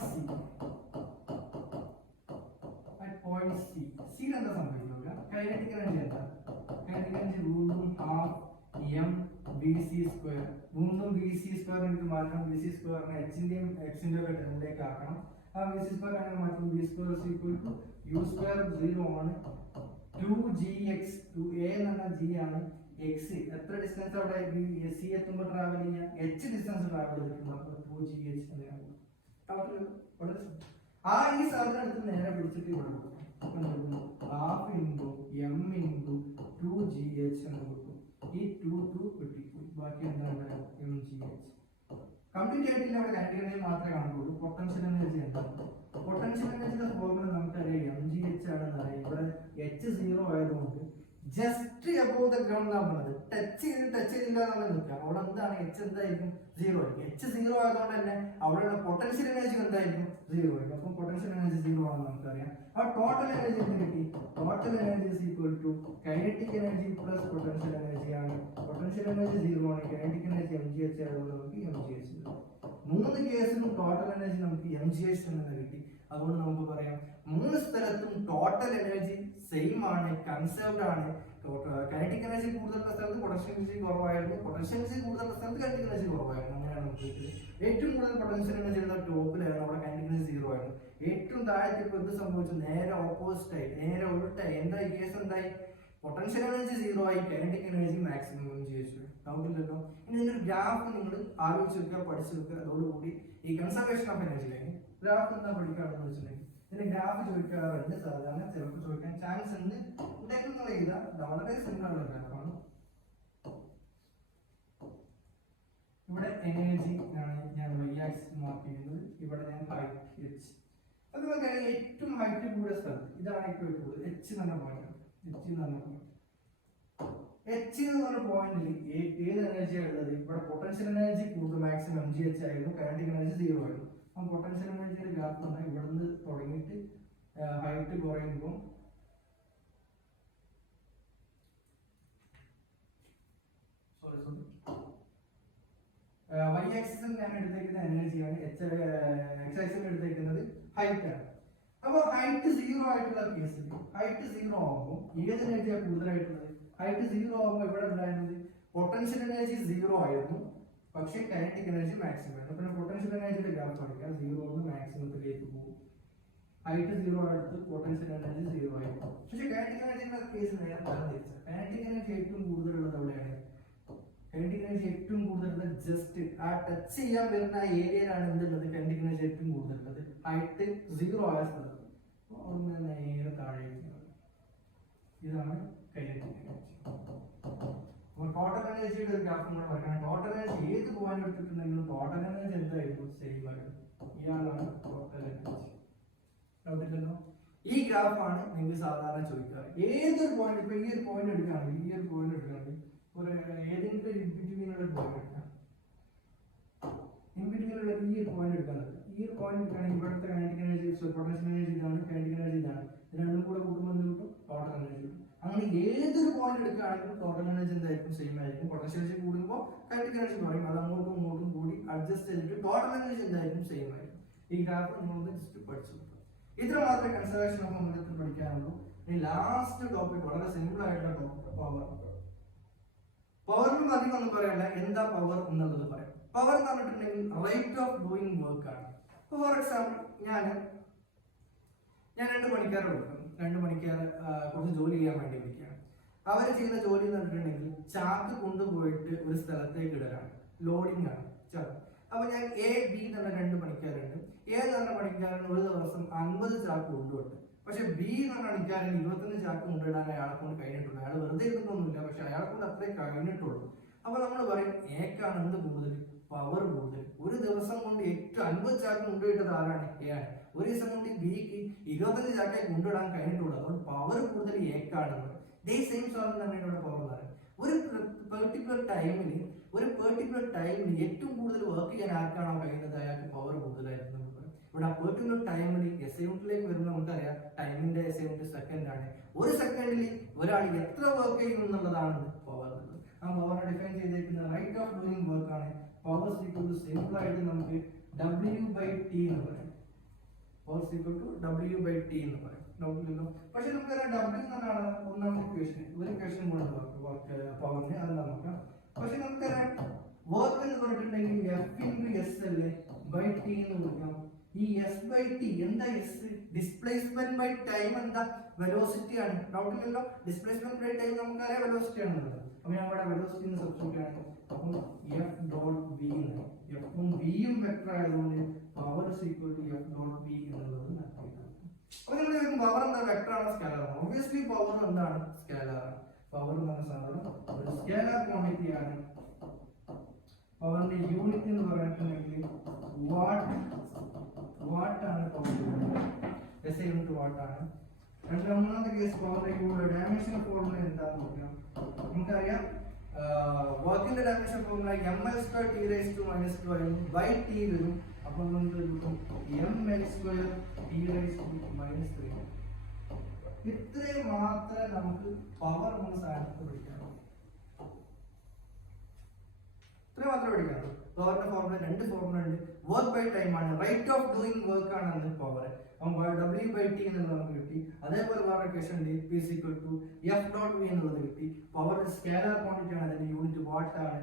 C, C എന്താ സംഭവിക്കുക? കൈനറ്റിക് എനർജി എന്താ? കൈനറ്റിക് എനർജി വീണ്ടും ഹാഫ് m vc സ്ക്വയർ. വീണ്ടും vc സ്ക്വയർ എനിക്ക് മാറ്റണം. vc സ്ക്വയറിനെ h-ന്റെയും x-ന്റെയും ഒക്കെ ടേമിലേക്ക് ആക്കണം. ആ vc സ്ക്വയർ അങ്ങനെ മാറ്റും. v square is equal to u square 0 ആണ്. 2gx, 2a എന്ന് പറഞ്ഞാൽ g ആണ്. x എത്ര ഡിസ്റ്റൻസ് അവിടെ c എത്തുമ്പോൾ ട്രാവൽ ചെയ്യാം? h ഡിസ്റ്റൻസ് ട്രാവൽ ചെയ്തിട്ടുണ്ട്. അപ്പോൾ 2gh എന്നാണ്. ആ ഈ സാധനം എടുത്ത് നേരെ പിടിച്ചിട്ട് ഇവിടെ കൊടുക്കും. Half into m into 2gh എന്ന് കൊടുക്കും. ഈ 2 വെട്ടിപ്പോയി, ബാക്കി എന്താണ്? mgh. കംപ്ലീറ്റ് ആയിട്ടില്ല. അവിടെ കൈനറ്റിക് എനർജി മാത്രമേ കാണുള്ളൂ. പൊട്ടൻഷ്യൽ എനർജി എന്താണ്? പൊട്ടൻഷ്യൽ എനർജിയുടെ ഫോർമുല നമുക്കറിയാം, mgh ആണെന്ന് അറിയാം. ഇവിടെ h 0 ആയതുകൊണ്ട് ജസ്റ്റ് അബോവ് ദ ഗ്രൗണ്ട് ആണ് പറഞ്ഞത്. ടച്ച് ചെയ്തില്ല എന്നാണ് നിൽക്കാം. അവിടെ എന്താണ് h എന്തായിരിക്കും? 0 ആയിരിക്കും. h 0 ആയതുകൊണ്ട് തന്നെ അവിടെയുള്ള പൊട്ടൻഷ്യൽ എനർജി എന്തായിരിക്കും? 0 ആയിരിക്കും. അപ്പം പൊട്ടൻഷ്യൽ എനർജി 0 ആണെന്ന് നമുക്കറിയാം. അപ്പോൾ ടോട്ടൽ എനർജി എന്ത് കിട്ടി? Total energy is equal to kinetic energy plus potential energy ആണ്. പൊട്ടൻഷ്യൽ എനർജി 0 ആണ്. kinetic energy mgh ആയതുകൊണ്ട് നമുക്ക് mgh. മൂന്ന് കേസിലും ടോട്ടൽ എനർജി നമുക്ക് mgh തന്നെ കിട്ടി. അതുകൊണ്ട് നമുക്ക് പറയാം മൂന്ന് സ്ഥലത്തും ടോട്ടൽ എനർജി സെയിം ആണ്, കൺസേർവ്ഡ് ആണ്. കൈനറ്റിക് എനർജി കൂടുതലുള്ള സ്ഥലത്ത് പൊട്ടൻഷ്യൽ എനർജി കുറവായിരുന്നു, പൊട്ടൻഷ്യൽ എനർജി കൂടുതലുള്ള സ്ഥലത്ത് കൈനറ്റിക് എനർജി കുറവായിരുന്നു. അങ്ങനെയാണ് നമുക്ക് കിട്ടിയത്. ഏറ്റവും കൂടുതൽ പൊട്ടൻഷ്യൽ എനർജി ഉള്ള ടോപ്പിലായിരുന്നു, അവിടെ കൈനറ്റിക് എനർജി 0 ആയിരുന്നു. ഏറ്റവും താഴത്തെ ഇപ്പോൾ എന്ത് സംഭവിച്ചു? നേരെ ഓപ്പോസിറ്റ് ആയി, നേരെ ഉൾട്ടായി. എന്തായി കേസ്? എന്തായി? പൊട്ടൻഷ്യൽ എനർജി 0 ആയി, കൈനറ്റിക് എനർജി മാക്സിമം ചെയ്യിച്ചു. നമുക്കില്ലല്ലോ. ഇനി ഇതിന്റെ ഗ്രാഫ് നിങ്ങൾ ആലോചിച്ച് വെക്കുക, പഠിച്ചു വെക്കുക. അതോടുകൂടി ഈ കൺസർവേഷൻ ഓഫ് എനർജിയിലേക്ക് ഗ്രാഫ് എന്താ പഠിക്കാണെന്ന് വെച്ചിട്ടുണ്ടെങ്കിൽ ഇതിന്റെ ഗ്രാഫ് ചോദിക്കാറുണ്ട്. സാധാരണ ചിലപ്പോൾ ചോദിക്കാൻ ചാൻസ് ഉണ്ട്. ഉണ്ടെങ്കിൽ എഴുതാം. വളരെ സിമ്പിൾ ആയിട്ടുള്ള ഗ്രാഫാണ്. ഇവിടെ എനർജി ആണ് ഞാൻ y ആക്സിസ് മാർക്ക് ചെയ്യുന്നത്. ഇവിടെ ഞാൻ ഹൈറ്റ് h. അത് നമുക്കറിയാം ഏറ്റവും ഹൈറ്റ് കൂടിയ സ്ഥലം ഇതാണ് ഏറ്റവും കൂടുതൽ h എന്ന് പറഞ്ഞ പോയിന്റ്. h എന്ന് പറഞ്ഞ പോയിന്റിൽ ഏത് എനർജിയാണ് ഉള്ളത്? ഇവിടെ പൊട്ടൻഷ്യൽ എനർജി കൂടുതൽ മാക്സിമം mgh ആയിരുന്നു, കൈനറ്റിക് എനർജി 0 ആയിരുന്നു. അപ്പം പൊട്ടൻഷ്യൽ എനർജിയുടെ ഗ്രാഫ് ഉണ്ട്. ഇവിടെ നിന്ന് തുടങ്ങിയിട്ട് ഹൈറ്റ് കുറയുമ്പോൾ y ആക്സിസിൽ ഞാൻ എടുത്തേക്കുന്ന എനർജിയാണ്, x ആക്സിസിൽ എടുത്തേക്കുന്നത് ഹൈറ്റ് ആണ്. അപ്പോൾ ഹൈറ്റ് 0 ആയിട്ടുള്ള കേസിൽ ഹൈറ്റ് 0 ആകുമ്പോൾ ഏത് എനർജിയാണ് കൂടുതലായിട്ടുള്ളത്? ഹൈറ്റ് 0 ആകുമ്പോൾ ഇവിടെ ഉണ്ടായിരുന്നത് പൊട്ടൻഷ്യൽ എനർജി 0 ആയിരുന്നു, പക്ഷേ കൈനറ്റിക് എനർജി മാക്സിമം ആയിരുന്നു. പിന്നെ പൊട്ടൻഷ്യൽ എനർജിയുടെ ഗ്രാഫ് പഠിക്കാം. 0 നിന്ന് മാക്സിമത്തിലേക്ക് പോകും. ഹൈറ്റ് 0 അടുത്ത് പൊട്ടൻഷ്യൽ എനർജി 0 ആയിരുന്നു. പക്ഷേ കൈനറ്റിക് എനർജിയുടെ കേസ് നേരെ തരം തിരിച്ചത്. കൈനറ്റിക് എനർജി ഏറ്റവും കൂടുതലുള്ളത് എവിടെയാണ്? ജസ്റ്റ് ആ ടച്ച് ചെയ്യാൻ വരുന്ന ആ ഏരിയയിലാണ് എന്തുള്ളത് കൈനറ്റിക് എനർജി ഏറ്റവും കൂടുതലുള്ളത്. ഹൈറ്റ് 0 ആയ സ്ഥലത്ത് ഒന്ന് നേരെ താഴേക്ക്. ഇതാണ് കൈനറ്റിക് എനർജി. ടോട്ടൽ എനർജിയുടെ ഒരു ഗ്രാഫ് കൂടെ വരക്കണം. ടോട്ടൽ എനർജി ഏത് പോയിന്റ് എടുത്തിട്ടുണ്ടെങ്കിലും ടോട്ടൽ എനർജി എന്തായിരുന്നു സെയിം ആയിരുന്നു. ഇയാളാണ് ടോട്ടൽ എനർജി. ഡൗട്ടില്ലല്ലോ. ഈ ഗ്രാഫാണ് നിങ്ങൾ സാധാരണ ചോദിക്കുക. ഏതൊരു പോയിന്റ്, ഇപ്പൊ ഈ ഒരു പോയിന്റ് എടുക്കുകയാണെങ്കിൽ ഒരു ഏതെങ്കിലും ഇൻബിറ്റ്വീനുള്ള പോയിന്റ് എടുക്കാം. ഇൻബിറ്റ്വീനുള്ള ഈ ഒരു പോയിന്റ് എടുക്കുന്നത്, ഈ ഒരു പോയിന്റ് എടുക്കുകയാണെങ്കിൽ ഇവിടുത്തെ കൈനറ്റിക് എനർജി, പൊട്ടൻഷ്യൽ എനർജി ഇതാണ്, കൈനറ്റിക് എനർജി ഇതാണ്. ഇത് രണ്ടും കൂടെ കൂട്ടുമ്പോൾ എന്ത് കിട്ടും? ടോട്ടൽ എനർജി കിട്ടും. അങ്ങനെ ഏതൊരു പോയിന്റ് എടുക്കുകയാണെങ്കിലും ടോട്ടൽ എനർജി എന്തായിരിക്കും? സെയിം ആയിരിക്കും. പൊട്ടൻഷ്യൽ എനർജി കൂടുമ്പോൾ കൈനറ്റിക് എനർജി പറയും. അത് അങ്ങോട്ടും ഇങ്ങോട്ടും കൂടി അഡ്ജസ്റ്റ് ചെയ്തിട്ട് ടോട്ടൽ എനർജി എന്തായിരിക്കും? സെയിം ആയിരിക്കും. ഈ ഗ്രാഫ് നിങ്ങൾ ജസ്റ്റ് പഠിച്ചു. ഇത്ര മാത്രമേ കൺസർവേഷൻ ഓഫ് മൊമെന്റത്തിൽ പഠിക്കാനുള്ളൂ. ഇനി ലാസ്റ്റ് ടോപ്പിക് വളരെ സിമ്പിൾ ആയിട്ടുള്ള ടോപ്പിക്, പവർ. പവറിനും അധികം ഒന്നും പറയല്ല. എന്താ പവർ എന്നുള്ളത് പറയാം. പവർ എന്ന് പറഞ്ഞിട്ടുണ്ടെങ്കിൽ റേറ്റ് ഓഫ് ഡൂയിങ് വർക്ക് ആണ്. ഫോർ എക്സാമ്പിൾ ഞാൻ 2 പണിക്കാരെ വിളിക്കും. 2 പണിക്കാർ കുറച്ച് ജോലി ചെയ്യാൻ വേണ്ടി വിളിക്കുകയാണ്. അവർ ചെയ്യുന്ന ജോലി എന്ന് പറഞ്ഞിട്ടുണ്ടെങ്കിൽ ചാക്ക് കൊണ്ടുപോയിട്ട് ഒരു സ്ഥലത്തേക്ക് ഇടലാണ്. ലോഡിംഗ് ആണ് ചാക്ക്. അപ്പൊ ഞാൻ എ, ബി എന്നുള്ള 2 പണിക്കാരുണ്ട്. എ എന്ന് പറഞ്ഞ പണിക്കാരൻ ഒരു ദിവസം 50 ചാക്ക് കൊണ്ടുപോയിട്ട്, പക്ഷെ ബി എന്ന് പറഞ്ഞ പണിക്കാരൻ 25 ചാക്ക് കൊണ്ടിടാൻ അയാളെ കൊണ്ട് കഴിഞ്ഞിട്ടുള്ളൂ. അയാൾ വെറുതെ ഇരുന്നൊന്നുമില്ല, പക്ഷെ അയാളെ കൊണ്ട് അത്രേ കഴിഞ്ഞിട്ടുള്ളൂ. അപ്പൊ നമ്മൾ പറയും എക്കാണ് എന്ത് കൂടുതൽ? പവർ കൂടുതൽ. ഒരു ദിവസം കൊണ്ട് ഏറ്റവും 50 ചാക്ക് കൊണ്ടുപോയിട്ടത് ആരാണ്? എ ആണ്. ഒരു ദിവസം കൊണ്ട് ബിക്ക് 25 ചാക്കെ കൊണ്ടിടാൻ കഴിഞ്ഞിട്ടുള്ളൂ. അതുകൊണ്ട് പവർ കൂടുതൽ എക്കാണെന്ന്. ഇതേ സെയിം സാധനം തന്നെയാണ് ഇവിടെ പവർ എന്ന് പറയുന്നത്. ഒരു പെർട്ടിക്കുലർ ടൈമിൽ ഏറ്റവും കൂടുതൽ വർക്ക് ചെയ്യാൻ ആർക്കാണോ കഴിയുന്നത് അയാൾക്ക് പവർ കൂടുതലായിരുന്നു. ഇവിടെ ആ പെർട്ടിക്കുലർ ടൈമിൽ എസ് യൂണിറ്റിലേക്ക് വരുമ്പോൾ നമുക്കറിയാം ടൈമിന്റെ എസ് യൂണിറ്റ് സെക്കൻഡ് ആണ്. ഒരു സെക്കൻഡിൽ ഒരാൾ എത്ര വർക്ക് ചെയ്യും എന്നുള്ളതാണ് പവർ. ആ പവറിനെ ഡിഫൈൻ ചെയ്തിരിക്കുന്നത് റേറ്റ് ഓഫ് ഡൂയിങ് വർക്ക് ആണ്. പവർ സിമ്പിൾ ആയിട്ട് നമുക്ക് W/T എന്ന് പറയും. പവർ സിമ്പിൾ ടു W/T എന്ന് പറയും. പക്ഷെ നമുക്കറിയാം W എന്നാണ് ഒന്നാമത്തെ ഇക്വേഷൻ. ഒരു ഇക്വേഷൻ കൂടെ വർക്ക് പവറിന്, അത് നമുക്ക്. പക്ഷെ നമുക്കറിയാം വർക്ക് എന്ന് പറഞ്ഞിട്ടുണ്ടെങ്കിൽ F/S/T എന്ന് കൊടുക്കാം. ഈ S/T എന്താ? എസ് ഡിസ്പ്ലേസ്മെന്റ് ബൈ ടൈം എന്താ? വെലോസിറ്റി ആണ്. ഡൗട്ടില്ലല്ലോ. ഡിസ്പ്ലേസ്മെന്റ് ബൈ ടൈം നമുക്കറിയാം വെലോസിറ്റി ആണെന്നുള്ളത്. അപ്പൊ ഞാൻ ഇവിടെ വെലോസിറ്റി സബ്സ്റ്റിറ്റ്യൂട്ട് ആണ്. അപ്പം F.V എന്ന്. എഫും വിയും വെക്ടർ ആയതുകൊണ്ട് പവർ F.V എന്നുള്ളത് പവർ എന്താ? വെക്ടർ ആണോ സ്കേലാർ ആണോ? ഒബ്വിയസ്ലി പവർ എന്താണ്? സ്കേലാർ ആണ്. പവർ എന്ന് പറഞ്ഞ സാധനം ഒരു സ്കേലാർ ക്വാണ്ടിറ്റി ആണ്. പവറിന്റെ യൂണിറ്റ് എന്ന് പറഞ്ഞിട്ടുണ്ടെങ്കിൽ വാട്ട് ആണ്. എസ് യൂണിറ്റ് വാട്ട് ആണ്. രണ്ടാമത്തെ കേസ് പവറിന്റെ ഡയമെൻഷൻ ഫോർമുല എന്താണെന്ന് നോക്കാം. നമുക്കറിയാം വർക്കിന്റെ ഡയമെൻഷൻ ഫോർമുല mL²T⁻²T വരും. അപ്പോൾ നമുക്ക് mL²T⁻³ ഇത്രയും മാത്രമേ നമുക്ക് പവർ എന്ന സാധനത്തിൽ പഠിക്കാനുള്ളൂ. ഇത്രയും മാത്രമേ പഠിക്കാനുള്ളൂ. പവറിന്റെ ഫോർമുല 2 ഫോർമുല ഉണ്ട്. വർക്ക് ബൈ ടൈം ആണ്, റേറ്റ് ഓഫ് ഡൂയിങ് വർക്ക് ആണ് പവർ. W/T എന്നുള്ളത് നമുക്ക് കിട്ടി. അതേപോലെ വേറെ ക്വസ്റ്റൻ ഉണ്ട്. P = F.V എന്നുള്ളത് കിട്ടി. പവർ സ്കേലാർ ക്വാണ്ടിറ്റി ആണ്, അതിന്റെ യൂണിറ്റ് വാട്ട് ആണ്.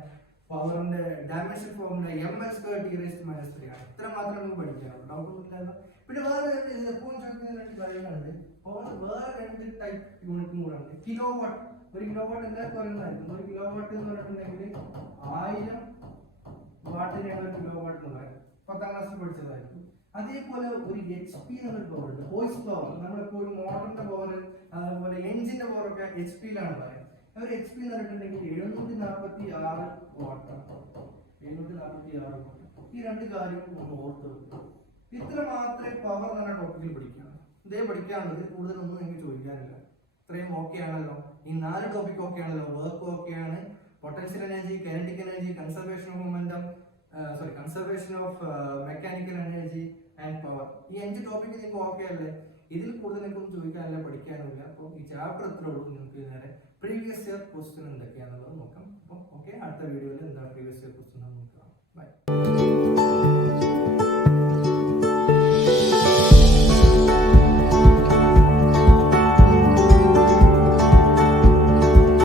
പവറിന്റെ ഡയമെൻഷൻ ഫോർമുല mL²T⁻³ ആണ്. ഇത്ര മാത്രമേ നമുക്ക് പഠിക്കാനുള്ളൂ. ഡൗട്ട് ഒന്നുമില്ലല്ലോ. പിന്നെ വേറെ എപ്പോഴും ചോദിക്കുന്ന 2 കാര്യങ്ങളുണ്ട്. പവർ വേറെ 2 ടൈപ്പ് യൂണിറ്റും കൂടെ ഉണ്ട്. Kilo watt. ഒരു കിലോ വാട്ട് എല്ലാവർക്കും പറയുന്നതായിരിക്കും. ഒരു കിലോ വാട്ട് എന്ന് പറഞ്ഞിട്ടുണ്ടെങ്കിൽ 1000 വാട്ടിനെയാണ് ഒരു കിലോ വാട്ട് എന്ന് പറയുന്നത്. 10ാം ക്ലാസ്സിൽ പഠിച്ചതായിരിക്കും. അതേപോലെ ഒരു HP എന്നൊരു പവർ ഉണ്ട്. Horse power. നമ്മളെപ്പോഴും മോട്ടറിന്റെ പവർ, അതുപോലെ എഞ്ചിന്റെ പവർ ഒക്കെ HP-യിലാണ് പറയുന്നത്. ഒരു HP എന്ന് പറഞ്ഞിട്ടുണ്ടെങ്കിൽ 746 വാട്ടാണ്. 746 വാട്ട്. ഈ 2 കാര്യങ്ങൾ നമ്മൾ ഓർത്ത് വെക്കുക. ഇത്ര മാത്രമേ പവർ എന്ന ടോപ്പിക്കിൽ പഠിക്കാനുള്ളൂ. ഇതേ പഠിക്കാനുള്ളത്. കൂടുതലൊന്നും നിങ്ങൾക്ക് ചോദിക്കാനില്ല. ഇത്രയും ഓക്കെ ആണല്ലോ. ഈ 4 ടോപ്പിക് ഓക്കെ ആണല്ലോ. വർക്ക് ഓക്കെയാണ്, potential energy, kinetic energy, conservation of momentum, conservation of mechanical energy and power. ഈ 5 ടോപ്പിക് നിങ്ങൾക്ക് ഓക്കെ അല്ലേ? ഇതിൽ കൂടുതൽ നിങ്ങൾക്ക് ചോദിക്കാനല്ല, പഠിക്കാനില്ല. അപ്പോൾ ഈ ചാപ്റ്റർ എത്ര ഉള്ളൂ. നിങ്ങൾക്ക് നേരെ പ്രീവിയസ് ഇയർ ക്വസ്റ്റ്യൻ എന്തൊക്കെയാണെന്നുള്ളത് നോക്കാം. അപ്പം ഓക്കെ, അടുത്ത വീഡിയോയിൽ എന്താണ് പ്രീവിയസ് ഇയർ